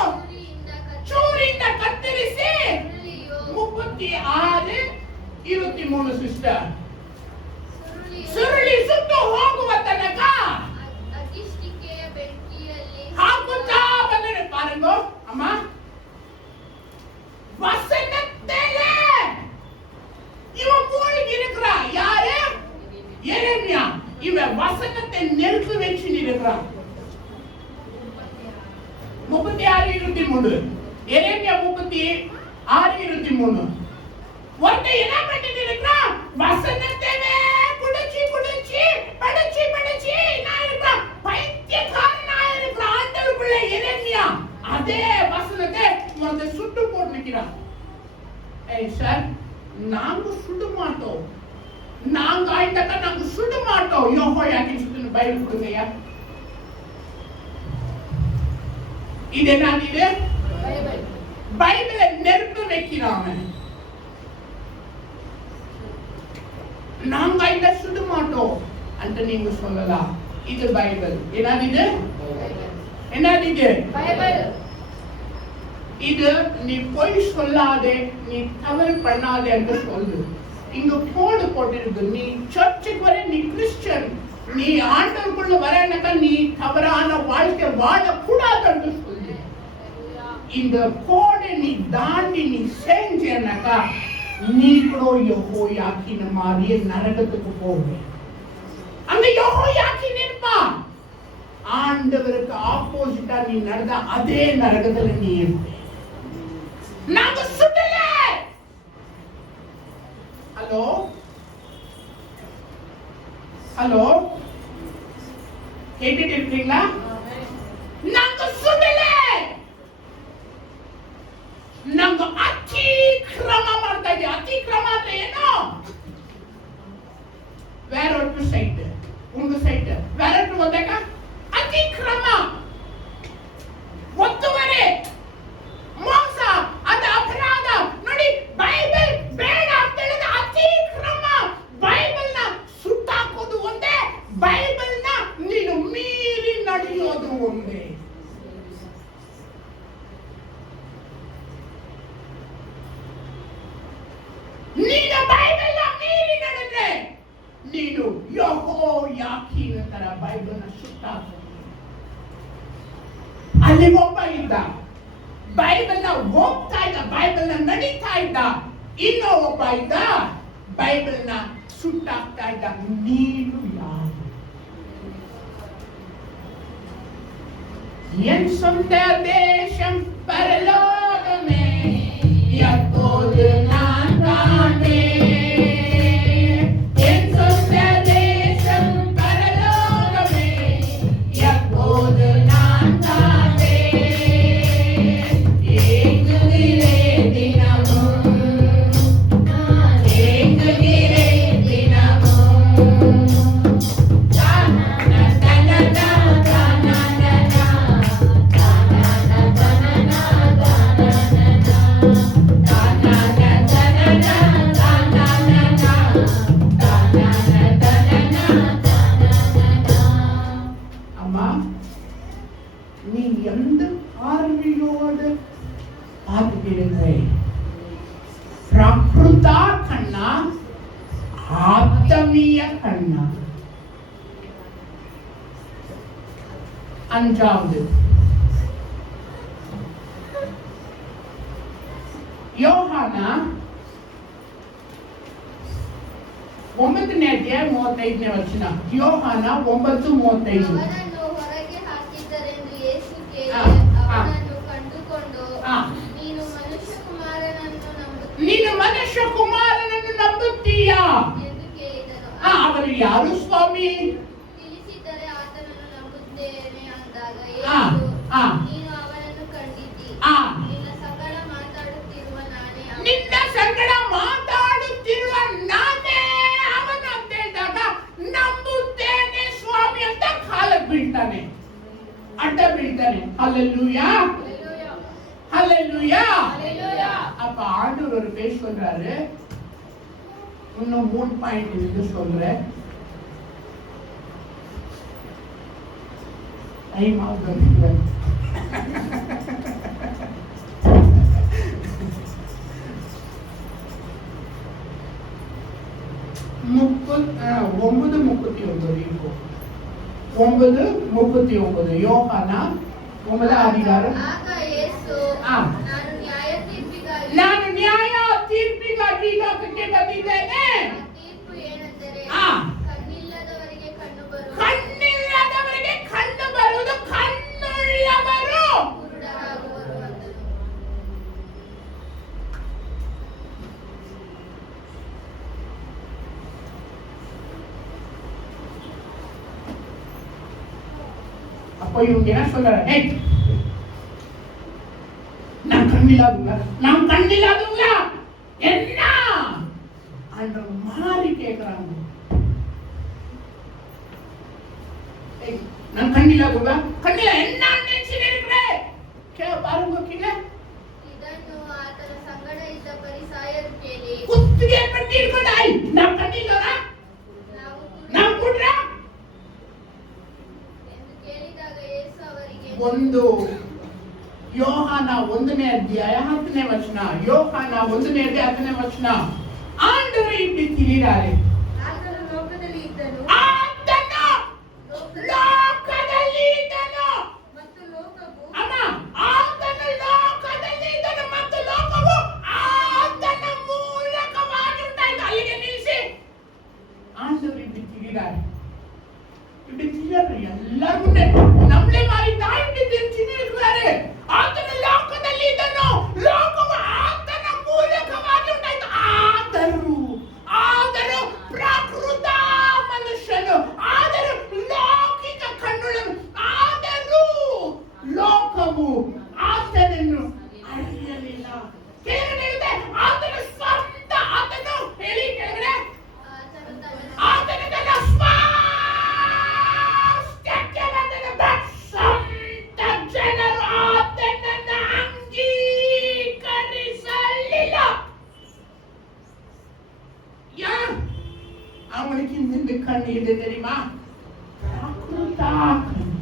ಚೂರಿಯಿಂದ ಕತ್ತರಿಸಿ 36-23 ಸಿಸ್ಟರ್ ಸುರುಳಿ ಸುಟ್ಟು ಹೋಗುವ ತನಕ ಹಾಕುತ್ತಾ ಬಂದರೆ. பாருங்க அம்மா, வசனத்தில இவன் மூழ்கி இருக்கிறான். யாரு? எரேமியா. இவன் வசனத்தை நெருப்பு வச்சு இருக்கிறான். 36-23 எரேமியா 36-23. ஒருத்த என்ன பண்ணிட்டு இருக்கிறான்? வசனத்தைவே குடிச்சு குடிச்சு படிச்சு படிச்சு நான் இருக்கிறான். பைத்தியக்காரனா இருக்கிறான். ஆண்டவருக்குள்ள எரேமியா அதே வசனத்தை வந்து சுட்டு போட்டு நிக்கிறான். ஏய் சார், நாங்க சுட மாட்டோம், நாங்க ஆயிட்டாக்கா நாங்க சுட மாட்டோம். யெகோவாக்கின் சுட்டு பைபிள் கொடுங்கயா. இது என்ன? இது பைபிளை நெருப்பு வைக்கிறான். நாங்க இத சுட மாட்டோம் ಅಂತ நீங்க சொல்லலாம். இது பைபிள். என்னது? என்னது? பைபிள். இது நீ போய் சொல்லாதே, நீ தவறு பண்ணாதே என்று சொல்லு. இங்க கோடு போட்டிருக்கு. நீ சர்ச்சுக்கு வர, நீ கிறிஸ்டியன், நீ ஆண்டவருக்குள்ள வரேனாக்கா நீ தவறான வாழ்க்கை வாழக்கூடாது என்று சொல்லு. இந்த கோடை நீ தாண்டி நீ செஞ்சேனாக்கா நீ கூட யெகோவாக்கின் மாதிரியே நரகத்துக்கு போவே. அங்க யெகோவாக்கின் இருப்பா. ನೀ ನಡೆದ ಅದೇ ನರಕದಲ್ಲಿ ನೀ ಇರ್ತೆ. நாங்க சுடல. ஹலோ ஹலோ கேட்டுட்டு இருக்கீங்களா? நாங்க சுடல. நாங்க ಅತಿಕ್ರಮ ಮಾಡ್ತಾ ಇದ್ದೀವಿ. ಅತಿಕ್ರಮ ಅಂದ್ರೆ ಏನು? வேறொரு சைட், உங்க சைட் வேறொரு வந்தாಗ ಅತಿಕ್ರಮ, ಒತ್ತುವರಿ, ಮೋಸ, ಅದು ಅಪರಾಧ. ನೋಡಿ, ಬೈಬಲ್ ಬೇಡ ಅಂತ ಹೇಳಿದ ಅತಿಕ್ರಮ. ಬೈಬಲ್ನ ಸುಟ್ಟಾಕೋದು ಒಂದೇ, ಬೈಬಲ್ನ ನೀನು ಮೀರಿ ನಡೆಯೋದು ಒಂದೇ. ನೀನು ಬೈಬಲ್ನ ಮೀರಿ ನಡೆದ್ರೆ ನೀನು ಯೆಹೋಯಾಕೀನ ತರ ಬೈಬಲ್ನ ಸುಟ್ಟಾಕೋದು. ಅಲ್ಲಿ ಒಬ್ಬ ಇದ್ದ, ಬೈಬಲ್ನ ಓದ್ತಾ ಇದ್ದ, ಬೈಬಲ್ನ ನಡೀತಾ ಇದ್ದ. ಇನ್ನೂ ಒಬ್ಬ ಇದ್ದ, ಬೈಬಲ್ನ ಸುಟ್ಟಾಕ್ತಾ ಇದ್ದ. ನೀನು ಯಾರು? என் சொந்த தேசம் பரலோகமே, எப்போது நான் காண்பேன். என் சொந்த தேசம் பரலோகமே, எப்போது நான் காண்பேன். ஏங்குகிறேன் தினமும், ஏங்குகிறேன் தினமும். அம்மா, நீ எந்த பார்வையோடு பார்க்கிறீர்கள்? ಪ್ರಕೃತ ಕಣ್ಣ, ಆತ್ಮೀಯ ಕಣ್ಣ. அஞ்சாவது யோಹಾನ 9ನೇ ಅಧ್ಯಾಯ 35ನೇ ವಚನ. ಯೋಹಾನ 9:35. ಅವನನ್ನು ಹೊರಗೆ ಹಾಕಿದ್ದರೆಂದು ಯೇಸು ಕೇಳಿ ಆ. ಅವನನ್ನು ಕಂಡುಕೊಂಡು, ಆ. ನೀನು ಮನುಷ್ಯ ಕುಮಾರನನ್ನು ನಂಬುತ್ತೀಯಾ ಎಂದು ಕೇಳಿದನು. ಅವರು ಯಾರು ಸ್ವಾಮಿ? ತಿಳಿಸಿದ್ದರೆ ಆತನನ್ನು ನಂಬುತ್ತೇನೆ ಅಂದಾಗ ಆ. ಯೇಸು, ಆ. ನೀನು ಅವನನ್ನು ಕಂಡಿದ್ದಿ, ಆ. ನಿನ್ನ ಸಂಗಡ ಮಾತಾಡುತ್ತಿರುವ ನಾನೇ ಅವನು. ನಿನ್ನ ಸಂಗಡ ಮಾತಾಡುತ್ತಿರುವ ನಾನೇ ಅವನು ಅಂತ ಹೇಳಿದಾಗ ನಂಬುತ್ತೇನೆ ಸ್ವಾಮಿ ಅಂತ ಕಾಲಕ್ಕೆ ಬೀಳ್ತಾನೆ, ಅಡ್ಡ ಬೀಳ್ತಾನೆ. ஹல்லேலூயா, ஹல்லேலூயா. அப்ப ஆண்டவர் ஒரு பேர் சொல்றாரு. இன்னும் 3 பாயிண்ட் இருக்கு சொல்றேன். டைம் ஆகுது. ஒன்பது 39 இருக்கும். 9:39 யோಹಾನ 9ನೇ அதிகாரம். ಆಗ ಯೇಸು, ಆ. ನಾನು ನ್ಯಾಯ ತೀರ್ಪಿಗಾಗಿ ಲೋಕಕ್ಕೆ ಬಂದಿದ್ದೇನೆ. ಆ ತೀರ್ಪು ಏನೆಂದರೆ, ಆ. ಕಣ್ಣಿಲ್ಲದವರಿಗೆ ಕಣ್ಣು ಬರುವುದು, ಕಣ್ಣಿಲ್ಲದವರಿಗೆ ಕಣ್ಣು ಬರುವುದು, ಕಣ್ಣುಳ್ಳವರು ಕುರುಡರಾಗುವರು ಅಂದನು. அப்போ இவங்க என்ன சொல்றாங்க? நாம் கண்ணில்லாதவங்களா என்ன அந்த மாதிரி கேட்கிறாங்க. நான் கண்ணில்லாதவங்களா? கண்ணில என்ன நினைச்சுட்டு இருக்கிறேன்? பாருங்க கீழே. ಇದನ್ನು ಆತನ ಸಂಗಡ ಇದ್ದ ಫರಿಸಾಯರು ಕೇಳಿ, ಕುತ್ತಿಗೆ ಕಟ್ಟಿರ್ಕೊಂಡಾಯ್ ನಾವು ಕಣ್ಣಿಲ್ಲವರಾ? ನಾವು ಕುಡ್ರ ಎಂದು ಕೇಳಿದಾಗ ಯೇಸು ಅವರಿಗೆ, ಯೋಹಾನ 1ನೇ ಅಧ್ಯಾಯ 10ನೇ ವಚನ. ಯೋಹಾನ 1ನೇ ಅಧ್ಯಾಯ 10ನೇ ವಚನ. ಆಂಡವರು ಇಲ್ಲಿ ತಿಳಿದಾರೆ. ಆತನು ಲೋಕದಲ್ಲಿ ಇದ್ದನು ಮತ್ತು ಲೋಕವು ಆತನ ಲೋಕದಲ್ಲಿ ಇದ್ದನು ಮತ್ತು ಲೋಕವು ಆತನ ಮೂಲಕವಾಗಿ ಉಂಟಾಯಿತು. ಅಲ್ಲಿಗೆ ನಿಲ್ಲಿಸಿ. ಆಂಡವರು ಇಲ್ಲಿ ತಿಳಿದಾರೆ. ಇಲ್ಲಿ ತಿಳಿದಾರೆ. ಎಲ್ಲರೂ ನಮ್ಮಳೆ ಮಾರಿ ತಾಯಿ ತಿರುಚಿನಿರುತ್ತಾರೆ. ಆತನ ಲೋಕದಲ್ಲಿ ಇದನ್ನು ಲೋಕವು ಆತನ ಮೂಲಕವಾಗಿ ಉಂಟಾಯಿತು. ಆದರೂ ಪ್ರಾಕೃತ ಮನುಷ್ಯನು, ಆದರೂ ಲೌಕಿಕ ಕಣ್ಣುಗಳನ್ನು, ಆದರೂ ಲೋಕವು ಆತನನ್ನು ಅರಿಯಲಿಲ್ಲ. ಕೆಳಗಡೆ ಇದೆ ಆತನ ಸ್ವಂತ, ಆತನು ಹೇಳಿ ಕೆಳಗಡೆ, ಆತನ ತನ್ನ ಸ್ವಾಸ್ಥ್ಯಕ್ಕೆ ಬಂದನು, ಬಟ್ ಸ್ವಂತ ಜನರು ಆತನನ್ನು ಅಂಗೀಕರಿಸಲಿಲ್ಲ. யார் அவனுக்கு இந்த கண் எது தெரியுமா? பிராகிருதா கண்.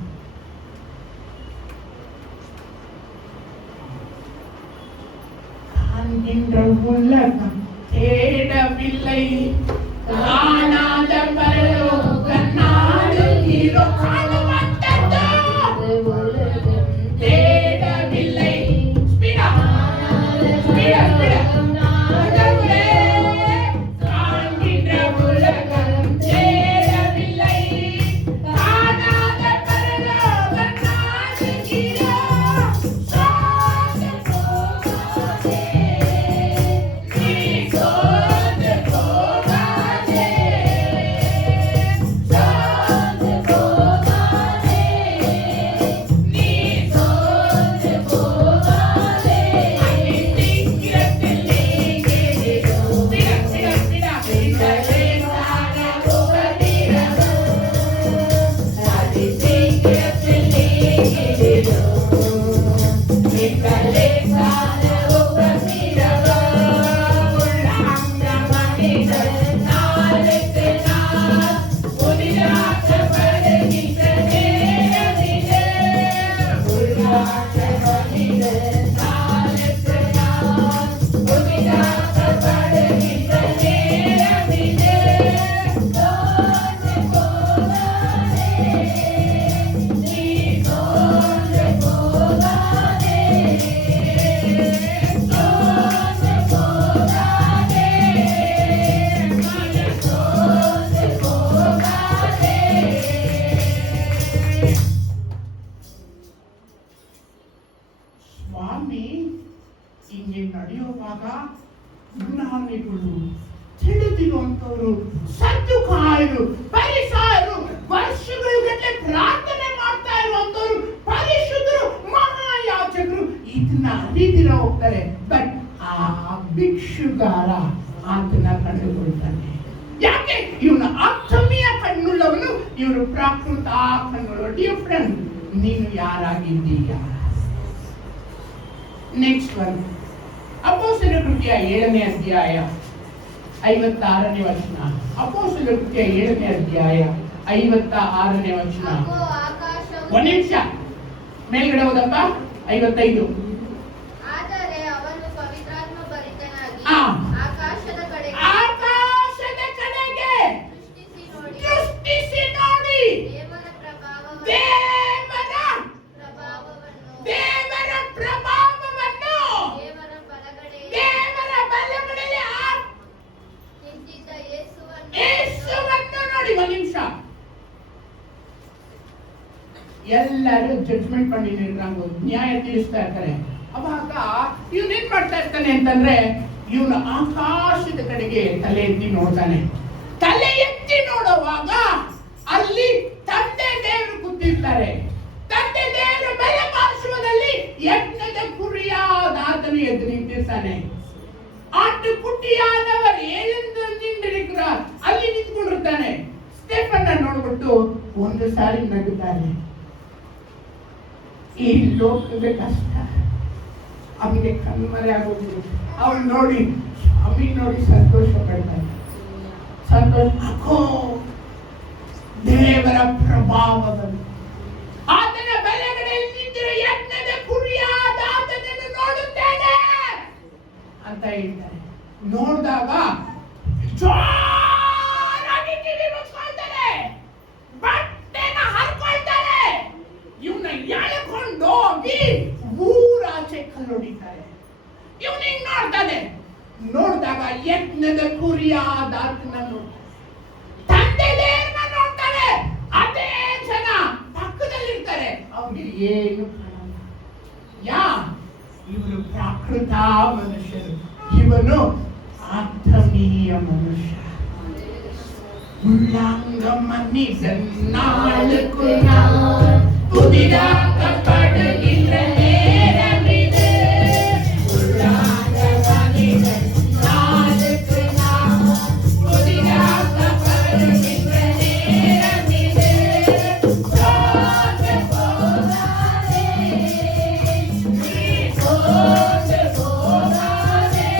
காண்கின்ற உலகம் தேடவில்லை, காணாத பரலோக நாடு இதோ காண வந்தது. தேடவில்லை. ஸ்பீடா ஸ்பீடா ஸ்பீடா. ಸ್ವಾಮಿ ಹಿಂಗೆ ನಡೆಯುವಾಗ ಜ್ಞಾನಿಗಳು, ತಿಳಿದಿರುವಂತವರು, ಸದ್ದುಕಾಯರು, ಪರಿಸಾಯರು, ವರ್ಷಗಳುಗಟ್ಟಲೆ ಪ್ರಾರ್ಥನೆ ಮಾಡ್ತಾ ಇರುವಂತವರು, ಪರಿಶುದ್ಧರು, ಮಹಾಯಾಜಕರು ಇದನ್ನ ಅರಿದಿರ ಹೋಗ್ತಾರೆ. ಬಟ್ ಆ ಭಿಕ್ಷುಗಾರ ಆತನ ಕಂಡುಕೊಳ್ತಾನೆ. ಯಾಕೆ? ಇವನ ಆತ್ಮೀಯ ಕಣ್ಣುಳ್ಳವನು, ಇವರು ಪ್ರಾಕೃತ ಕಣ್ಣುಳ್ಳ. ಡಿಯರ್ ಫ್ರೆಂಡ್, ನೀನು ಯಾರಾಗಿದ್ದೀಯಾ? ನೆಕ್ಸ್ಟ್ ಒನ್, ಅಪೊಸ್ತಲರ ಕೃತ್ಯ 7ನೇ ಅಧ್ಯಾಯ 56ನೇ ವಚನ. ಅಪೊಸ್ತಲರ ಕೃತ್ಯ 7ನೇ ಅಧ್ಯಾಯ 56ನೇ ವಚನ. ಒಂದು ನಿಮಿಷ ಮೇಲ್ಗಡೆ ಹೋದಪ್ಪ. 55. ಆದರೆ ಅವನು ಪವಿತ್ರಾತ್ಮ ಭರಿತನಾಗಿ ಆ. ಆಕಾಶದ ಕಡೆಗೆ ದೃಷ್ಟಿಸಿ ನೋಡಿ ದೇವರ ಪ್ರಭಾವವನ್ನು ದೇವರ ಬಲಗಡೆಯಲ್ಲಿ ನಿಂತಿದ್ದ ಯೇಸುವನ್ನು ನೋಡಿ. ಒಂದು ನಿಮಿಷ, ಎಲ್ಲರೂ ಜಡ್ಜ್ಮೆಂಟ್ ಮಾಡಿ ನ್ಯಾಯ ತೀರಿಸ್ತಾ ಇರ್ತಾರೆ. ಅವಾಗ ಇವನ್ ಏನ್ ಮಾಡ್ತಾ ಇರ್ತಾನೆ ಅಂತಂದ್ರೆ, ಇವನು ಆಕಾಶದ ಕಡೆಗೆ ತಲೆ ಎತ್ತಿ ನೋಡ್ತಾನೆ. ತಲೆ ಎತ್ತಿ ನೋಡುವಾಗ ಅಲ್ಲಿ ತಂದೆ ದೇವರು ಕೂತಿರ್ತಾರೆ. ತಂದೆ ದೇವರ ಬಲ ಪಾರ್ಶ್ವದಲ್ಲಿ ಯಜ್ಞದ ಕುರಿಯಾದ ಆತನು ಎದ್ದು ನಿಂತಿರ್ತಾನೆ. ಆಟುಕುಟ್ಟಿಯಾದವರು ಏನೆಂದು ನಿಂತಿರುತ್ತಾರೆ, ಅಲ್ಲಿ ನಿಂತ್ಕೊಂಡಿರ್ತಾನೆ. ಸ್ಟೆಫನ್ನ ನೋಡ್ಬಿಟ್ಟು ಒಂದು ಸಾರಿ ನಗುತ್ತಾನೆ. ಈ ಲೋಕದ ಕಷ್ಟ ಅವನಿಗೆ ಕಣ್ಮರೆ ಆಗೋದು. ಅವನು ನೋಡಿ, ಸ್ವಾಮಿ ನೋಡಿ ಸಂತೋಷ ಪಡ್ತಾನೆ. ಸಂತೋಷ ಹಾಕೋ ದೇವರ ಪ್ರಭಾವವನ್ನು, ಆತನ ಬಲಗಡೆಯಲ್ಲಿ ನಿಂತಿರುವ ಯಜ್ಞದ ಕುರಿಯಾದ ಆತನನ್ನು ನೋಡುತ್ತೇನೆ ಅಂತ ಹೇಳ್ತಾರೆ. ನೋಡಿದಾಗ ಜೋರಾಗಿ ಕಿವಿ ಮುಚ್ಕೊಳ್ತಾರೆ, ಬಟ್ಟೆನ ಹರ್ಕೊಳ್ತಾರೆ, ಇವನ್ನ ಎಳ್ಕೊಂಡು ಹೋಗಿ ಊರಾಚೆ ಕಲ್ಲೊಡಿತಾರೆ. ಇವನು ಹಿಂಗ್ ನೋಡ್ತಾನೆ. ನೋಡಿದಾಗ ಯಜ್ಞದ ಕುರಿಯಾದ ಆತನನ್ನು, ತಂದೆ ದೇವರನ್ನ ನೋಡ್ತಾನೆ. ಅದೇ ಜನ ಅವ್ರಿಗೆ ಏನು ಕಾಣಲ್ಲ. ಇವನು ಪ್ರಾಕೃತ ಮನುಷ್ಯರು, ಇವನು ಆತ್ಮೀಯ ಮನುಷ್ಯ. உள்ளாங்கமன்னிசன்னாளுக்கு நான் புதிதாக்கப்படுகின்ற நேரமிது. உள்ளாங்கமன்னிசன்னாளுக்கு நான் புதிதாக்கப்படுகின்ற நேரமிது. சோர்ந்து போகாதே, நீ சோர்ந்து போகாதே,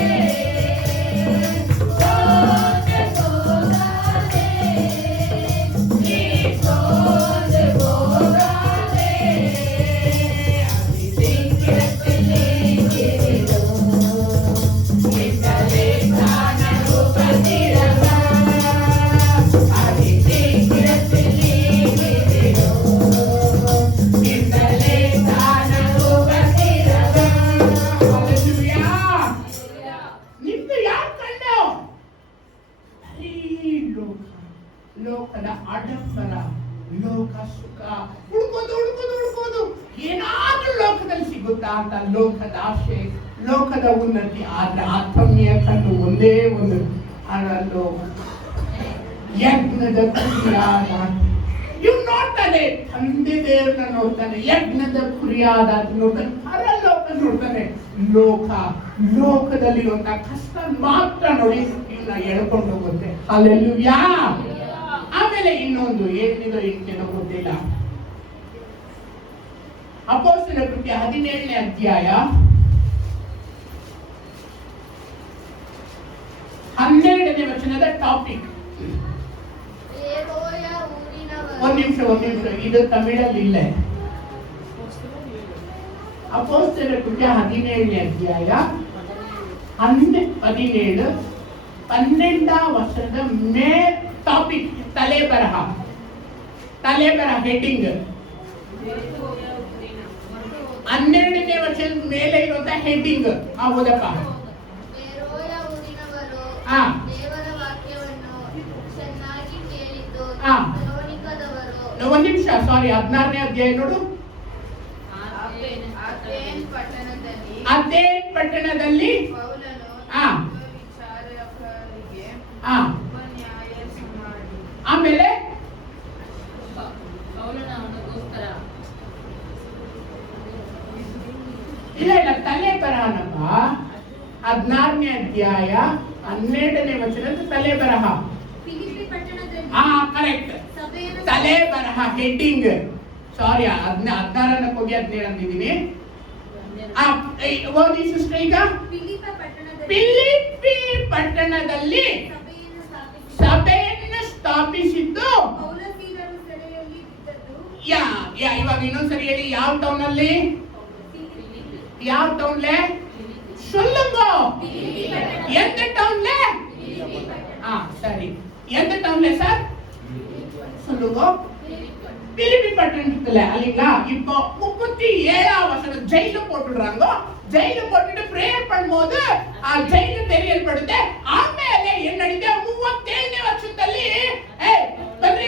சோர்ந்து போகாதே, நீ சோர்ந்து போகாதே. அதிசீக்கிரத்தில் நீங்கிடும் இந்த லேசான உபத்திரவம். அதிசீக்கிரத்தில் நீங்கிடும் இந்த லேசான உபத்திரவம். Hallelujah. ನಿಮ್ದು ಯಾರು ಕಂಡು ಬರೀ ಲೋಕದ ಆಡಂಬರ, ಲೋಕ ಸುಖ ಹುಡುಕೋದು ಏನಾದ್ರೂ ಲೋಕದಲ್ಲಿ ಸಿಗುತ್ತಾ ಅಂತ ಲೋಕದ ಆಶೆ, ಲೋಕದ ಉನ್ನತಿ. ಆದ್ರೆ ಆತ್ಮೀಯ ಕಣ್ಣು ಒಂದೇ ಒಂದು ಅರಲ್ಲೋ ಯಜ್ಞದ ಕುರಿಯಾದ ಇವ್ ನೋಡ್ತಾನೆ, ತಂದೆ ದೇವ್ರನ್ನ ನೋಡ್ತಾನೆ, ಯಜ್ಞದ ಕುರಿಯಾದ ನೋಡ್ತಾನೆ, ಪರಲೋಕ ನೋಡ್ತಾನೆ. ಲೋಕದಲ್ಲಿರುವಂತಹ ಕಷ್ಟ ಮಾತ್ರ ನೋಡಿ ಇವನ್ನ ಎಳ್ಕೊಂಡು ಹೋಗುತ್ತೆ. ಹಲ್ಲೆಲೂಯಾ. ಆಮೇಲೆ ಇನ್ನೊಂದು 7ನೇದೋ 8ನೇದೋ ಗೊತ್ತಿಲ್ಲ, ಅಪೊಸ್ತಲರ ಕೃತ್ಯ 17ನೇ ಅಧ್ಯಾಯ 12ನೇ ವಚನದ ಟಾಪಿಕ್. ಬೇರೋಯ ಊರಿನವರು ಒಂದ್ ನಿಮಿಷ, ಇದು ತಮಿಳಲ್ಲಿ ಇಲ್ಲ. ಅಪೊಸ್ತಲರ ಕೃತ್ಯ 17ನೇ ಅಧ್ಯಾಯ 17 12ನೇ ವರ್ಷದ ಮೇ ಟಾಪಿಕ್ ತಲೆ ಬರಹ ಹೆಡ್ಡಿಂಗ್. 12ನೇ ವರ್ಷದ ಮೇಲೆ ಇರುವಂತ ಹೆಡ್ಡಿಂಗ್ ಓದಪ್ಪ. ಬೇರೋಯ ಊರಿನವರು ಆ. ದೇವರ ವಾಕ್ಯವನ್ನು ಚೆನ್ನಾಗಿ ಕೇಳಿದ್ದು ಆ. ಥೆಸಲೋನಿಕದವರು ಒಂದ್ ನಿಮಿಷ, ಸಾರಿ, 16ನೇ ಅಧ್ಯಾಯ ನೋಡು. ಅಥೇನ್ ಪಟ್ಟಣದಲ್ಲಿ ಪೌಲನು ಆ. ವಿಚಾರಕರಿಗೆ ಆ. ಉಪನ್ಯಾಸ ಮಾಡಿ ಆಮೇಲೆ ಇಲ್ಲ ತಲೆ ಬರಹನಪ್ಪ. 16ನೇ ಅಧ್ಯಾಯ 12ನೇ ವಚನದ ತಲೆ ಬರಹ. ಫಿಲಿಪ್ಪಿ ಪಟ್ಟಣದಲ್ಲಿ ಕರೆಕ್ಟ್, ಸಭೆಯನ್ನು ತಲೆ ಬರಹ ಹೆಡ್ಡಿಂಗ್. ಸಾರಿ, 16ನೇ ಹೋಗಿ 17 ಅಂದಿದ್ದೀನಿ. ಓದಿ ಸಿಸ್ಟರ್. ಈಗ ಫಿಲಿಪ್ಪಿ ಪಟ್ಟಣದಲ್ಲಿ ಸಭೆಯನ್ನು ಸ್ಥಾಪಿಸಿದ್ದು ಇವಾಗ ಇನ್ನೊಂದ್ಸರಿ ಹೇಳಿ, ಯಾವ ಟೌನ್ ಅಲ್ಲಿ? ಯಾವ ಟೌನ್ಲೆ? சொல்லுங்கோ. எந்த டவுன்ல? சரி, எந்த டவுன்ல சார்? சொல்லுங்கோ. பிலிப்பி பட்டணத்துல இல்லைங்களா? இப்போ 37ஆம் வசனம் ஜெயில போட்டுடுறாங்க. ஜெயில போட்டுட்டு பிரேயர் பண்ணும்போது ஜெயில தெரியಲ್ಪಡುತ್ತೆ. ಆಮೇಲೆ ಏನ್ ನಡೀತೆ? 37ನೇ ವರ್ಷದಲ್ಲಿ ಬನ್ರಿ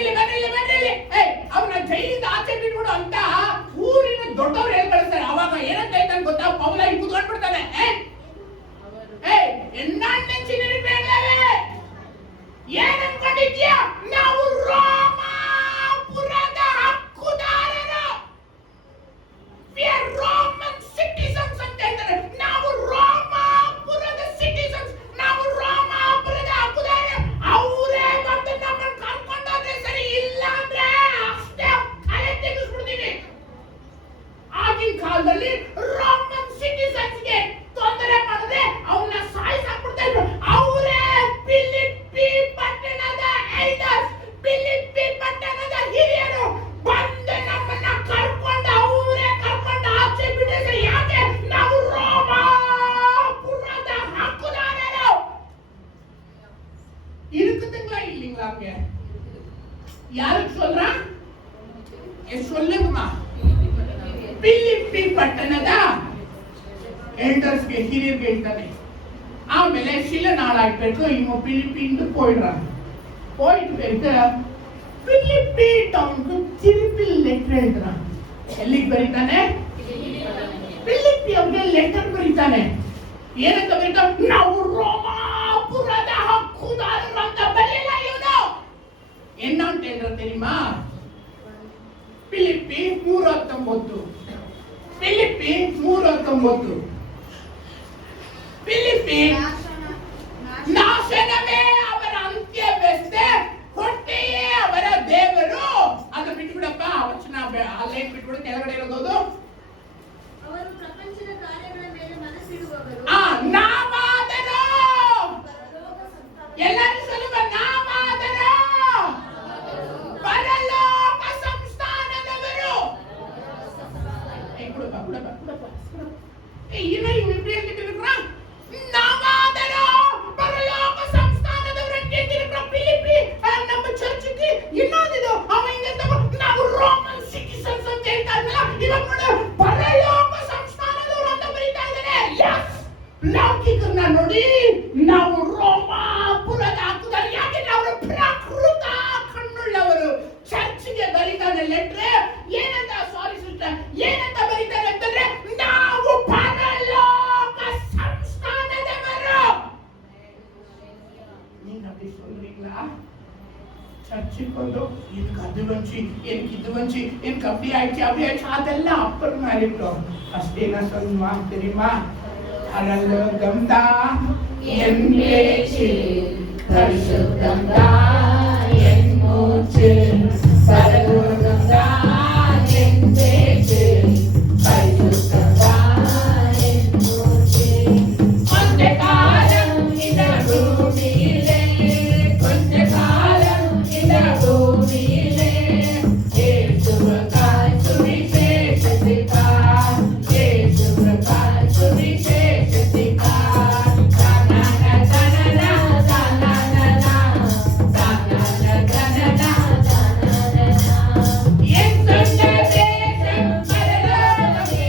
ಅವ್ರನ್ನ ಜೈಲಿಂದ ಆಚೆ ಬಿಟ್ಬಿಡು ಅಂತ ಊರಿನ ದೊಡ್ಡವ್ರು ಏನ್ ಕಳಿಸ್ತಾರೆ. ಅವಾಗ ಏನಂತ ಹೇಳ್ತಾನೆ ಗೊತ್ತಾ? ಪೌಲ ಇಲ್ಲಿ ಕೂತ್ಕೊಂಡ್ಬಿಡ್ತಾನೆ. ಏನ್ ಅನ್ಕೊಂಡಿದ್ಯಾ? ನಾವು ರೋಮಾಪುರದ ಹಕ್ಕುದಾರರು, we are Roman citizens ಅಂತ ಹೇಳ್ತಾರೆ. ನಾವು ರೋಮಾಪುರದ ಸಿಟಿಸನ್ಸ್, ನಾವು ರೋಮಾಪುರದ ಹಕ್ಕುದಾರರು. ಅವರೇ ಬಂದು ನಮ್ಮನ್ನು ಕರ್ಕೊಂಡೋದ್ರೆ ಸರಿ, ಇಲ್ಲ ಅಂದ್ರೆ ಅಷ್ಟೇ ಕಲೆ ತೆಗೆಸ್ಬಿಡ್ತೀವಿ. ಆಗಿನ ಕಾಲದಲ್ಲಿ ರೋಮನ್ ಸಿಟಿಸನ್ಸ್ಗೆ ತೊಂದರೆ ಮಾಡಿದ್ರೆ ಅವನ್ನ ಸಾಯಿಸಾಕ್ಬಿಡ್ತಾ ಇದ್ರು. ಅವರೇ ಫಿಲಿಪ್ಪಿ ಪಟ್ಟಣದ ಎಲ್ಡರ್ಸ್, ಫಿಲಿಪ್ಪಿ ಪಟ್ಟಣದ ಹಿರಿಯರು ಬಂದು ನಮ್ಮನ್ನ ಕರ್ಕೊಂಡು ಆಚೆ ಬಿಟ್ಟಿದ್ರೆ. ಯಾಕೆ? ನಾವು ರೋಮಾಪುರದ ಹಕ್ಕುದಾರರು. இருக்குதுங்களா இல்லீங்களா? அங்க யாருக்கு சொல்றான்? சொல்லுங்கம்மா. ಫಿಲಿಪ್ಪಿ ಪಟ್ಟಣದ ಎಲ್ಡರ್ಸ್ಗೆ, ಹಿರಿಯರಿಗೆ ಹೇಳ್ತಾನೆ. ಆಮೇಲೆ சில நாள் ஆயிட்டு இவங்க பிலிப்பின்னு போயிடுறாங்க. போயிட்டு பிலிப்பி டவுனுக்கு திருப்பி லெட்டர் எழுதுறாங்க. ಎಲ್ಲಿಗೆ ಬರೀತಾನೆ? ಫಿಲಿಪ್ಪಿಯವರಿಗೆ ಲೆಟರ್ ಬರೀತಾನೆ. ಏನಂತ ಬರೀತಾನೆ? ನಾವು ರೋಮಾಪುರದ ಹಕ್ಕುದಾರರಂತ ಬರಲಿಲ್ಲ ಇವನು. என்ன ಅಂತ தெரியுமா? ಫಿಲಿಪ್ಪಿ 3:19. ಫಿಲಿಪ್ಪಿ 3:19. ಫಿಲಿಪ್ಪಿ ನಾಶನವೇ ಅವರ ಅಂತ್ಯವೆಷ್ಟೇ, ಹೊಟ್ಟೆಯೇ ಅವರ ದೇವರು. ಅದು ಬಿಟ್ಬಿಡಪ್ಪ, ವಚನ ಅಲ್ಲೇ ಬಿಟ್ಬಿಡು, ಕೆಳಗಡೆ ಇರೋದು ಅವರು ಪ್ರಪಂಚದ ಕಾರ್ಯಗಳ ಮೇಲೆ ಮನಸ್ಸಿಡುವವರು. ನಾವಾದರೂ ಎಲ್ಲರೂ ಸ್ವಲ್ಪ ನಾವಾದರೂ ಪರಲೋಕ ಸಂಸ್ಥಾನದವರು. ಏನೋ ನಾವಾದರೂ ಪರಲೋಕ ಸಂಸ್ಥಾನದವರು ಅಂತ ಹೇಳ್ತಿದ್ರು. ಫಿಲಿಪ್ಪಿ ನಮ್ಮ ಚರ್ಚ್ಗೆ ಇನ್ನೊಂದಿದು ಅವ ಹಿಂಗೆ ನಾವು ರೋಮನ್ ಸಿಟಿಸನ್ಸ್ ಅಂತ ಹೇಳ್ತಾ ಇದ್ನಲ್ಲ, ಇವಾಗ ನೋಡು ಪರಲೋಕ ಸಂಸ್ಥಾನದವರು ಅಂತ ಬರೀತಾ ಇದ್ದಾರೆ. ಲೌಕಿಕರನ್ನ ನೋಡಿ ನಾವು ರೋಮಾಪುರದ ಹಕ್ಕುದಾರ. ಯಾಕೆಂದ್ರೆ ಅವರು ಪ್ರಾಕೃತ ಕಣ್ಣುಳ್ಳವರು. ಚರ್ಚ್ಗೆ ಬರೀತಾನೆ ಲೆಟ್ರ್. ಏನಂತ, ಸಾರಿ ಸಿಸ್ಟರ್, ಏನಂತ ಬರೀತಾರೆ ಅಂತಂದ್ರೆ ನಾವು ಪರಲೋಕ ಸಂಸ್ಥಾನದವರು. நீங்க அப்படி சொல்றீங்களா? சர்ச்சுக்கு வந்து எனக்கு அது வந்துச்சு, எனக்கு இது வந்துச்சு, எனக்கு அப்படி ஆயிடுச்சு அதெல்லாம் அப்புறமா இருக்கட்டும். ஃபர்ஸ்ட் என்ன சொல்லுமா தெரியுமா? பரலோகம் தான் என் பேச்சு, பரிசுத்தம் தான் என் மூச்சு. பரலோகம் தான் என் பேச்சு, பரிசுத்தம் தான் என் மூச்சு. கொஞ்ச காலம் இந்த பூமியிலே, கொஞ்ச காலம் இந்த பூமியிலே இயேசுவுக்காய் சுவிசேஷத்திற்காய், இயேசுவுக்காய் சுவிசேஷத்திற்காய். என் சொந்த தேசம் பரலோகமே,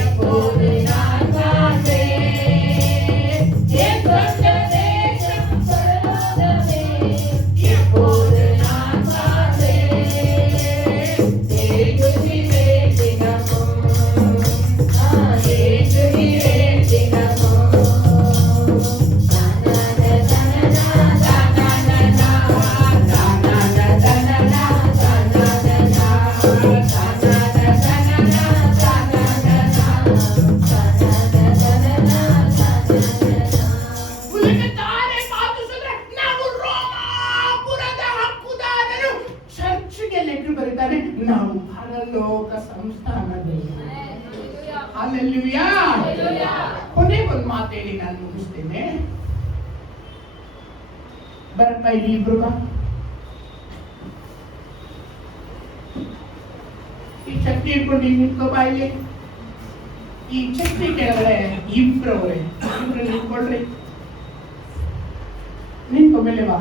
எப்போது நான் வாழ்வேன். என் சொந்த தேசம் பரலோகமே, எப்போது நான் வாழ்வேன். ஏங்குகிறேன் தினமும், ஏங்குகிறேன் தினமும். ಉಲಗತಾರೆ ಮಾತು சொல்ற ನಾವು ರೋಮಾಪುರದ ಹಕ್ಕುದಾರರು. ಚರ್ಚ್ಗೆ ಲೆಟರ್ ಬರೀತಾರೆ, ನಾವು ಪರಲೋಕ ಸಂಸ್ಥಾನದಲ್ಲಿ. ಹಲ್ಲೆಲೂಯಾ. ಕೊನೆಗೆ ಒಂದು ಮಾತು ಹೇಳಿ ನಾನು ಮುಗಿಸ್ತೇನೆ. ಬರಪ್ಪ ಇಲ್ಲಿ ಇಬ್ರು ಬಾ. ಈ ಚಟ್ನಿ ಇಟ್ಕೊಂಡು ಹಿಂಗೆ ನಿಂತ್ಕೋಬಾ ಇಲ್ಲಿ. ಈ ಚಟ್ನಿ ಕೆಳಗಡೆ ಇಬ್ರವ್ರೆ, ಇಬ್ರು ನಿಂತ್ಕೊಳ್ರಿ. ನಿಂತ್ಕೊ, ಮೇಲೆ ಬಾ.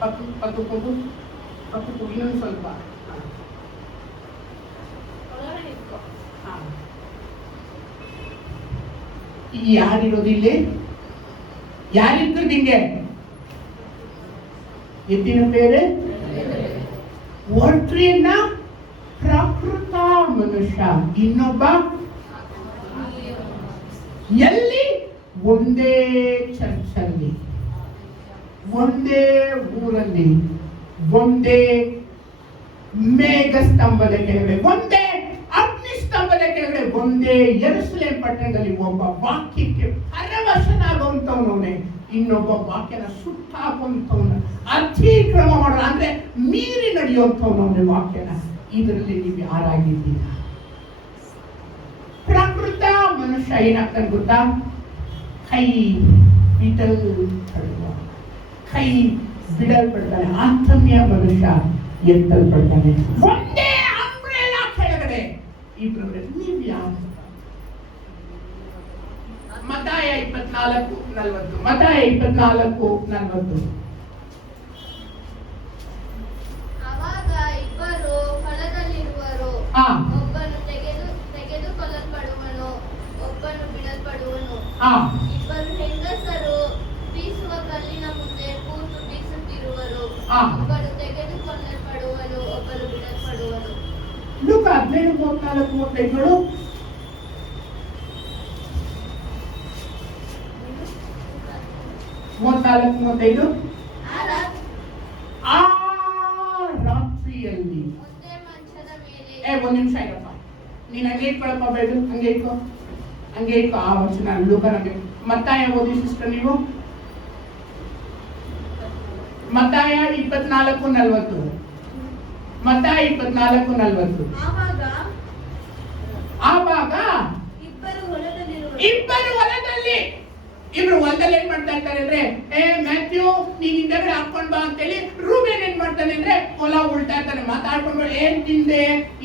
ಪಕ್ಕಕ್ಕೆ ಹೋಗು, ಇನ್ನೊಂದು ಸ್ವಲ್ಪ. ಯಾರಿರೋದು ಇಲ್ಲಿ? ಯಾರಿದ್ರು ನಿಂಗೆ? ಎತ್ತಿನ ಬೇರೆ ಒಟ್ರಿನ ಪ್ರಾಕೃತ ಮನುಷ್ಯ, ಇನ್ನೊಬ್ಬ ಎಲ್ಲಿ? ಒಂದೇ ಚರ್ಚಲ್ಲಿ, ಒಂದೇ ಊರಲ್ಲಿ, ಒಂದೇ ಮೇಘಸ್ತಂಭದ ಕೆಳಗಡೆ, ಒಂದೇ ಅಗ್ನಿಸ್ತಂಭದ ಕೆಳಗಡೆ, ಒಂದೇ ಯೆರೂಸಲೇಮ್ ಪಟ್ಟಣದಲ್ಲಿ ಒಬ್ಬ ವಾಕ್ಯಕ್ಕೆ ಪರವಶನಾಗುವಂತವನವನೇ, ಇನ್ನೊಬ್ಬ ವಾಕ್ಯನ ಸುಟ್ಟಾಕುವಂತವನ, ಅತಿಕ್ರಮ ಮಾಡ ಅಂದ್ರೆ ಮೀರಿ ನಡೆಯುವಂತವನವನೇ ವಾಕ್ಯನ. ಇದರಲ್ಲಿ ನೀವು ಯಾರಾಗಿದ್ದೀರಾ? ಪ್ರಕೃತ ಮನುಷ್ಯ ಏನಾಗ್ತಾನೆ ಗೊತ್ತಾ? ಕೈ ಬಿಡಲ್ಪಡುವ, ಕೈ ಬಿಡಲ್ಪಡ್ತಾನೆ. ಆತ್ಮೀಯ ಮನುಷ್ಯ ಎತ್ತಲ್ಪಡ್ತಾನೆ. ಒಂದೇ ಅಂಬ್ರೆಲಾ ಕೆಳಗಡೆ ಇಬ್ರು. ನೀವು ಯಾರು? ಮತ್ತಾಯ 24:40. ಮತ್ತಾಯ 24:40. ಅವಾಗ ಇಬ್ಬರು ಹೊಲದಲ್ಲಿರುವರು, ಒಬ್ಬನು ತೆಗೆದುಕೊಳ್ಳಲ್ಪಡುವನು, ಒಬ್ಬನು ಬಿಡಲ್ಪಡುವನು. ಇಬ್ಬರು ಹೆಂಗಸರು ಬೀಸುವ ಕಲ್ಲಿನ ಮುಂದೆ ಕೂತು ಬೀಸುತ್ತಿರುವರು, ಒಬ್ಬನು ತೆಗೆದುಕೊಳ್ಳಲ್ಪಡುವನು, ಒಬ್ಬನು ಬಿಡಲ್ಪಡುವನು. Look at ಹದಿನೈದು 34 35 34 35 ಆ ರಾತ್ರಿಯಲ್ಲಿ ಒಂದೇ ಮಂಚದ ಮೇಲೆ ಒಂದ್ ನಿಮಿಷ ಇರಪ್ಪ, ನೀನ್ ಹಂಗೆ ಇಟ್ಕೊಳಪ್ಪ, ಬೇಡ ಹಂಗೆ ಇಟ್ಕೋ ಆ ವಚನ ಲೂಕನಿಗೆ. ಮತ್ತಾಯ ಓದಿ ಸಿಸ್ಟರ್ ನೀವು, ಮತ್ತಾಯ 24:40. ಮತ್ತಾಯ 24:40. ಆವಾಗ ಇಬ್ಬರು ಹೊಲದಲ್ಲಿ ಏನ್ ಮಾಡ್ತಾ ಇರ್ತಾರೆ ಅಂದ್ರೆ, ಮ್ಯಾಥ್ಯೂ ನೀನ್ ಹಿಂದೆಗಡೆ ಹಾಕೊಂಡ್ ಬಾ ಅಂತೇಳಿ ರೂಬೇನ್ ಏನ್ ಮಾಡ್ತಾನೆ ಅಂದ್ರೆ ಹೊಲ ಉಳ್ತಾ ಇರ್ತಾನೆ. ಮಾತಾಡ್ಕೊಂಡು ಏನ್ ತಿಂದೆ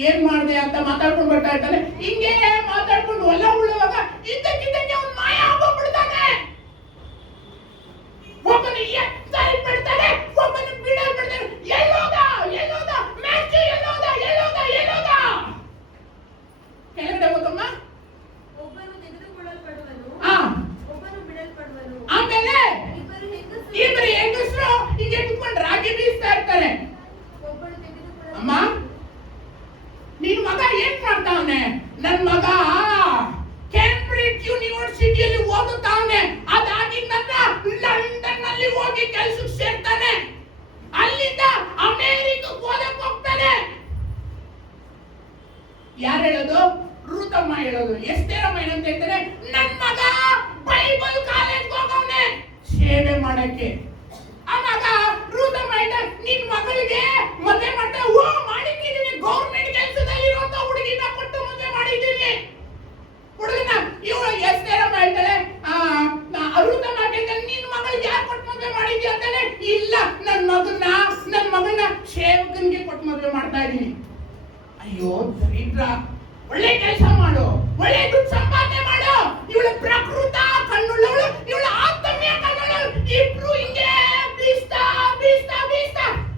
ಏನ್ ಮಾಡ್ದೆ ಅಂತ ಮಾತಾಡ್ಕೊಂಡು ಬರ್ತಾ ಇರ್ತಾನೆ. ಹಿಂಗೆ ಮಾತಾಡ್ಕೊಂಡು ಹೊಲ ಉಳುವಾಗ ಇದ್ದಕ್ಕಿದ್ದಂಗೆ ಅವ್ನು ಮಾಯ ಆಗೋಗ್ಬಿಡ್ತಾನೆ. ಒಬ್ಬನು ಎತ್ತಲ್ ಬಿಡ್ತಾನೆ, ಒಬ್ಬನು ಬಿಡಲ್ ಬಿಡ್ತಾನೆ. ಎಲ್ಲೋದ ಮ್ಯಾಥ್ಯೂ ಎಲ್ಲೋದ ಕೆಳಗಡೆ ಹೋಗಮ್ಮ. ಒಬ್ಬನು ತೆಗೆದುಕೊಳ್ಳಲ್ಪಡುವನು, ಆ ಒಬ್ಬನು ಬಿಡಲ್ಪಡುವನು. ಆಮೇಲೆ ಇಬ್ಬರು ಹೆಂಗಸರು ಹಿಂಗೆ ಕುತ್ಕೊಂಡು ರಾಗಿ ಬೀಸ್ತಾ ಇರ್ತಾರೆ. ಒಬ್ಬನು ತೆಗೆದುಕೊಳ್ಳಲ್ಪಡುವನು. ಅಮ್ಮ, ನಿನ್ ಮಗ ಏನ್ ಮಾಡ್ತಾವನೆ? ನನ್ ಮಗ ಕೇಂಬ್ರಿಡ್ಜ್ ಯೂನಿವರ್ಸಿಟಿಯಲ್ಲಿ ಓದುತ್ತಾವನೆ. ಅದಾಗಿದ ನಂತರ ಲಂಡನ್ ನಲ್ಲಿ ಹೋಗಿ ಕೆಲ್ಸಕ್ಕೆ ಸೇರ್ತಾನೆ. ಅಲ್ಲಿಂದ ಅಮೆರಿಕಕ್ಕೆ ಓದಕ್ ಹೋಗ್ತಾನೆ. ಯಾರು ಹೇಳೋದು? ರೂತಮ್ಮ ಹೇಳೋದು. ಎಸ್ತೇರಮ್ಮ ಏನಂತ ಹೇಳ್ತಾರೆ? ನನ್ ಮಗ ಬೈಬಲ್ ಕಾಲೇಜ್ ಹೋಗವನೆ ಸೇವೆ ಮಾಡಕ್ಕೆ. ಆವಾಗ ರೂತಮ್ಮ ಹೇಳ್ತಾರೆ, ನಿನ್ ಮಗಳಿಗೆ ಮದುವೆ ಮಾಡ್ತಾ ಮಾಡಿದ್ದೀನಿ, ಗೌರ್ಮೆಂಟ್ ಕೆಲಸದಲ್ಲಿ ಇರುವಂತ ಹುಡುಗಿನ ಕೊಟ್ಟು ಮದುವೆ ಮಾಡಿದ್ದೀನಿ. ಹುಡುಗನ ಇವಳು ಎಸ್ತೇರಮ್ಮ ಹೇಳ್ತಾಳೆ, ರೂತಮ್ಮ ಹೇಳ್ತಾಳೆ, ನಿನ್ ಮಗಳಿಗೆ ಯಾರು ಕೊಟ್ಟು ಮದುವೆ ಮಾಡಿದ್ಯಾ ಅಂತಾನೆ. ಇಲ್ಲ, ನನ್ ಮಗನ ಸೇವಕನಿಗೆ ಕೊಟ್ಟು ಮದುವೆ ಮಾಡ್ತಾ ಇದ್ದೀನಿ. ಅಯ್ಯೋ ದರಿದ್ರ, ಒಳ್ಳೆ ಕೆಲಸ ಮಾಡು, ಒಳ್ಳೆ ದುಡ್ಡು ಸಂಪಾದನೆ ಮಾಡು. ಇವಳು ಪ್ರಕೃತ ಕಣ್ಣುಳ್ಳವಳು, ಇವಳು ಆತ್ಮೀಯ ಕಣ್ಣುಳ್ಳವಳು. ಇಬ್ರು ಹಿಂಗೆ ಬೀಸ್ತಾ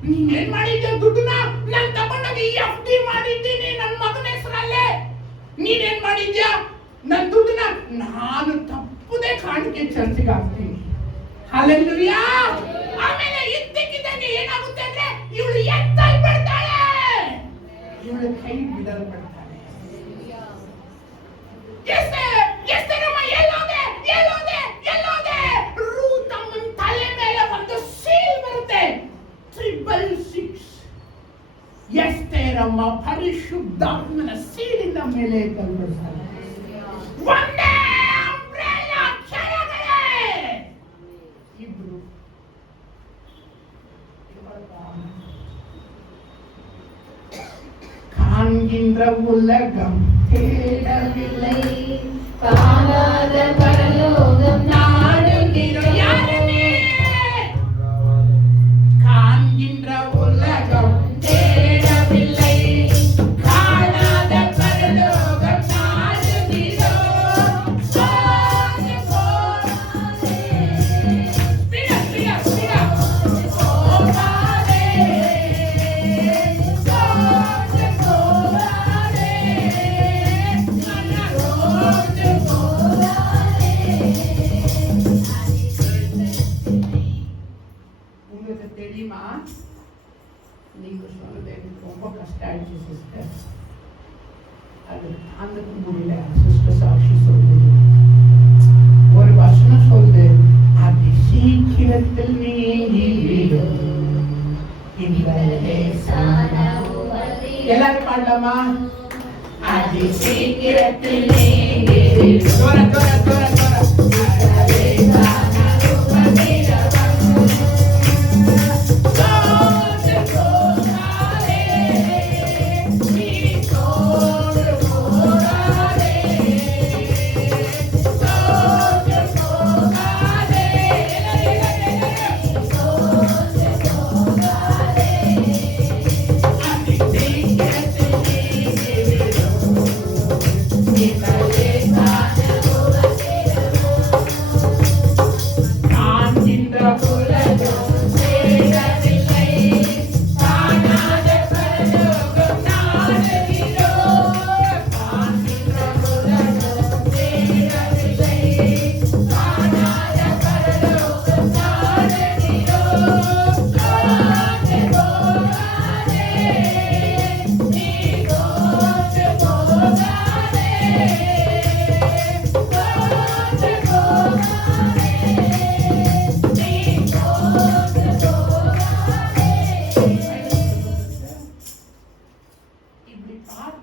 ನೀನೇನ್ ಮಾಡಿದ್ಯಾ? ದುಡ್ಡನ್ನ ನಾನು ತಗೊಂಡೋಗಿ FD ಮಾಡಿದ್ದೀನಿ ನನ್ನ ಮಗನ ಹೆಸರಲ್ಲೇ. ನೀನೇನ್ ಮಾಡಿದ್ಯಾ? ನನ್ನ ದುಡ್ಡನ್ನ ನಾನು ತಪ್ಪದೆ ಕಾಣಿಕೆ ಚರ್ಚಿಗೆ ಹಾಕ್ತೀನಿ. ಹಲ್ಲೆಲೂಯಾ. ಆಮೇಲೆ ಇದ್ದಕ್ಕಿದ್ದಂಗೆ ಏನಾಗುತ್ತೆ ಅಂದ್ರೆ ಇವಳು ಎತ್ತಲ್ ಬಿಡ್ತಾಳೆ, ಇವಳು ಕೈ ಬಿಡಲ್ಪಡ್ತಾಳೆ. ಎಸ್ತೇರಮ್ಮ ಎಲ್ಲೋದೆ? ರೂತಮ್ಮನ ತಲೆ ಮೇಲೆ ಒಂದು ಸೀಲ್ ಬರುತ್ತೆ, 666. ಎಸ್ತೇರಮ್ಮ ಪರಿಶುದ್ಧಾತ್ಮನ ಸೀಲಿನ ಮೇಲೆ ಕಲ್ಬಿಡ್ತಾಳೆ. ಒಂದೇ umbrella ಕೆಳಗಡೆ ಇಬ್ರು. காண்கின்ற உலகம் தேடவில்லை, காணாத பரலோகம் நாடுகிறோம். யாருமே காண்கின்ற உலகம் தேடவில்லை, காணாத பரலோகம் நாடுகிறோம். சோர்ந்து போகாதே, உங்களுக்கு தெரியுமா? நீங்க சொன்னது எனக்கு ரொம்ப கஷ்டம் ஆயிடுச்சு சிஸ்டர். அது தாங்கக்கு முடியல. சிஸ்டர் சாட்சி சொல்லுது, ஒரு வசனம் சொல்லுது, அது சீக்கிரத்தில் நீங்கிவிடும். எல்லாரும் பாடலாமா? அது சீக்கிரத்தில் நீங்கிவிடும். தோர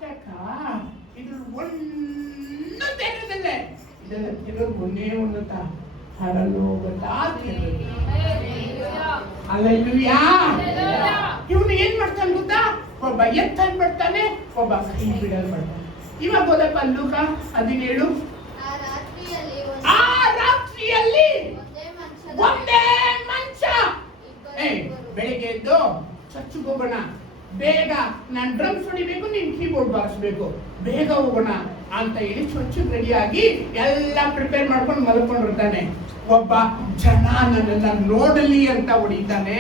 ಮಾಡ್ಬೇಕಾ? ಇದು ಒಂದು ತೆರೆದಲ್ಲೇ ಇದೆಲ್ಲ ಕೆಲವರು ಒಂದೇ ಒಂದು ಹರಲೋಗದ ಹಲ್ಲೆಲೂಯಾ. ಇವನು ಏನ್ ಮಾಡ್ತಾನೆ ಗೊತ್ತಾ? ಒಬ್ಬ ಎತ್ತಲ್ ಬಿಡ್ತಾನೆ, ಒಬ್ಬ ಕೈ ಬಿಡಲ್ ಬಿಡ್ತಾನೆ. ಇವಾಗ ಹೋದಪ್ಪ ಲೂಕ 17. ಆ ರಾತ್ರಿಯಲ್ಲಿ ಒಂದೇ ಮಂಚ. ಬೆಳಿಗ್ಗೆ ಎದ್ದು ಚರ್ಚ್ಗೆ ಹೋಗೋಣ, ಬೇಗ ನಾನು ಡ್ರಮ್ಸ್ ಹೊಡಿಬೇಕು, ನೀನ್ ಕೀಬೋರ್ಡ್ ಬಾರಿಸ್ಬೇಕು, ಬೇಗ ಹೋಗೋಣ ಅಂತ ಹೇಳಿ ಚರ್ಚ್ಗೆ ರೆಡಿಯಾಗಿ ಎಲ್ಲ ಪ್ರಿಪೇರ್ ಮಾಡ್ಕೊಂಡು ಮಲ್ಕೊಂಡಿರ್ತಾನೆ. ಒಬ್ಬ ಜನ ನನ್ನನ್ನ ನೋಡಲಿ ಅಂತ ಹೊಡಿತಾನೆ,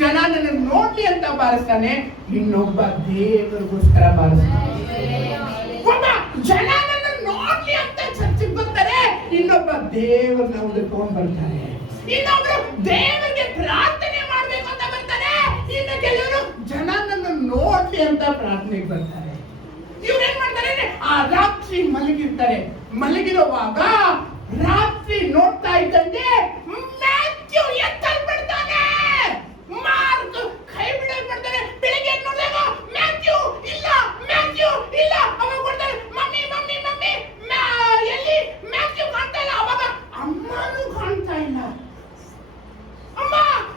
ಜನ ನನ್ನ ನೋಡ್ಲಿ ಅಂತ ಬಾರಿಸ್ತಾನೆ, ಇನ್ನೊಬ್ಬ ದೇವರಿಗೋಸ್ಕರ ಬಾರಿಸ್ತಾನೆ. ಒಬ್ಬ ಜನ ನನ್ನ ನೋಡ್ಲಿ ಅಂತ ಚರ್ಚಿಗೆ ಬರ್ತಾರೆ, ಇನ್ನೊಬ್ಬ ದೇವರನ್ನ ಹುಡುಕೊಂಡು ಬರ್ತಾರೆ, ಇನ್ನೊಬ್ರು ದೇವರಿಗೆ ಪ್ರಾರ್ಥನೆ ಮಾಡ್ಬೇಕು ಅಂತ ಬರ್ತಾರೆ, ಇನ್ನು ಕೆಲವರು ಜನ ನನ್ನ ನೋಡ್ಲಿ ಅಂತ ಪ್ರಾರ್ಥನೆಗೆ ಬರ್ತಾರೆ. ಇವ್ರೇನ್ ಮಾಡ್ತಾರೆ? ಆ ರಾತ್ರಿ ಮಲಗಿರ್ತಾರೆ. ಮಲಗಿರುವಾಗ ರಾತ್ರಿ ನೋಡ್ತಾ ಇದ್ದಂತೆ ಮ್ಯಾಥ್ಯೂ ಎತ್ತಲ್ ಬಿಡ್ತಾನೆ, ಮಾರ್ಕ್ ಕೈ ಬಿಡಲ್ ಬಿಡ್ತಾನೆ. ಬೆಳಿಗ್ಗೆ ನೋಡಿದಾಗ ಮ್ಯಾಥ್ಯೂ ಇಲ್ಲ, ಮ್ಯಾಥ್ಯೂ ಇಲ್ಲ. ಅವಾಗ ಕೊಡ್ತಾರೆ, ಮಮ್ಮಿ ಮಮ್ಮಿ ಮಮ್ಮಿ ಎಲ್ಲಿ ಮ್ಯಾಥ್ಯೂ ಕಾಣ್ತಾ ಇಲ್ಲ. ಅವಾಗ ಅಮ್ಮನೂ ಕಾಣ್ತಾ ಇಲ್ಲ. ಅಮ್ಮ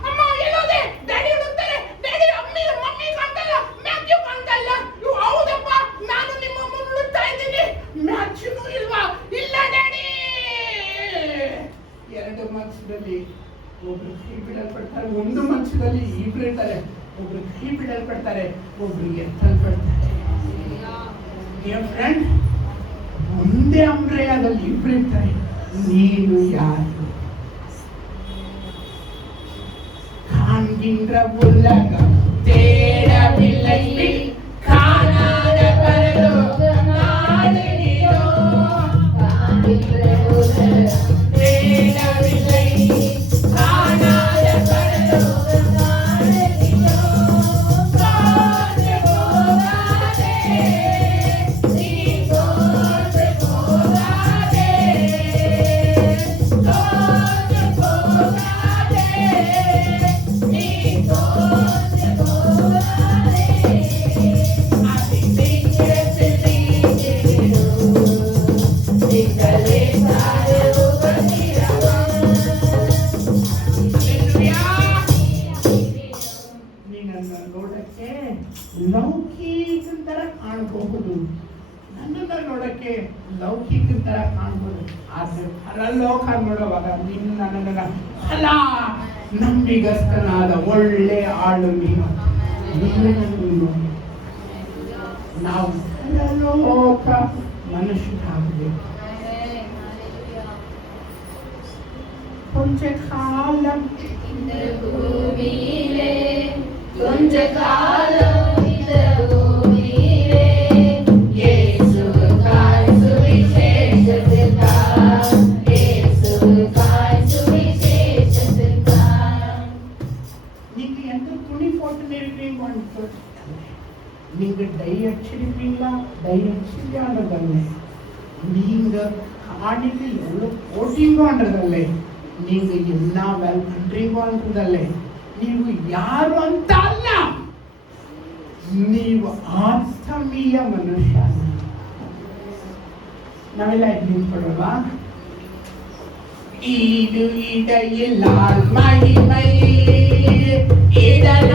ಅಮ್ಮ ಎಲ್ಲೋದೆ? ಡ್ಯಾಡಿ ಹುಡುಕ್ತಾರೆ, ಡ್ಯಾಡಿ ಅಮ್ಮಿ ಮಮ್ಮಿ ಕಾಣ್ತಾ ಇಲ್ಲ, ಮ್ಯಾಥ್ಯೂ ಕಾಣ್ತಾ ಇಲ್ಲ. ಹೌದಪ್ಪ, ನಾನು ನಿಮ್ಮ ಅಮ್ಮ ಹುಡುಕ್ತಾ ಇದ್ದೀನಿ, ಮ್ಯಾಥ್ಯೂನೂ ಇಲ್ವಾ? ಇಲ್ಲ ಡ್ಯಾಡಿ. ಎರಡು ಮಂಚದಲ್ಲಿ ಒಬ್ರು ಕೈ ಬಿಡಲ್ಪಡ್ತಾರೆ, ಒಂದು ಮಂಚದಲ್ಲಿ ಇಬ್ರು ಇರ್ತಾರೆ. ಒಬ್ರು ಕೈ ಬಿಡಲ್ಪಡ್ತಾರೆ, ಒಬ್ರು ಎತ್ತಲ್ಪಡ್ತಾರೆ. ಡಿಯರ್ ಫ್ರೆಂಡ್, ಒಂದೇ ಅಂಬ್ರೆಯಾದಲ್ಲಿ ಇಬ್ರು ಇರ್ತಾರೆ. ನೀನು ಯಾರು? காண்கின்ற உலகம் தேடவில்லை, காணாத பரலோகம் நாடுகிறோம். காண்கின்ற உலகம் தேடவில்லை, காணாத பரலோகம் நாடுகிறோம். சோர்ந்து போகாதே, நீ சோர்ந்து போகாதே, சோர்ந்து போகாதே, நீ சோர்ந்து போகாதே. அதிசயத்தில் நீங்கிடும், நீங்களே சாரு உபத்திரவம். ನೀನನ್ನ ನೋಡಕ್ಕೆ ಲೌಕಿಕ ತರ ಕಾಣಬಹುದು, ನನ್ನನ್ನ ನೋಡಕ್ಕೆ ಲೌಕಿಕ ತರ ಕಾಣಬಹುದು, ಆದ್ರೆ ಪರಲೋಕ ನೋಡುವಾಗ ನಿನ್ನ ನನ್ನ ಫಲ ನಂಬಿಗಸ್ತನಾದ ಒಳ್ಳೆ ಆಳು ನೀನು. ನಾವು ಪರಲೋಕ ಮನುಷ್ಯರಾಗಬೇಕು. ಕೊಂಚ ಕಾಲ இந்த பூமியிலே கொஞ்ச காலம் இந்த பூமியிலே இயேசுவுக்காய் சுவிசேஷத்திற்காய், இயேசுவுக்காய் சுவிசேஷத்திற்காய். நீங்க எந்த துணி போட்டு இருக்கிறீங்கன்னு சொல்லிட்டாங்க. நீங்க டை அடிச்சிருப்பீங்களா? டை அடிச்சிருக்கான்றதல்ல, நீங்க காணிக்கு எவ்வளவு போட்டீங்கன்றதல்ல, நீங்க என்ன வேலை பண்றீங்கன்றதல்ல, ನೀವು ಯಾರು ಅಂತ ಅಲ್ಲ, ನೀವು ಆತ್ಮೀಯ ಮನುಷ್ಯ. ನಾವೆಲ್ಲ ನಿಂತ್ಕೊಳ್ಳಲ್ವಾ? ಇದು ಇಡೆಯಿಲ್ಲ ಮಹಿಮೈ, ಇದರ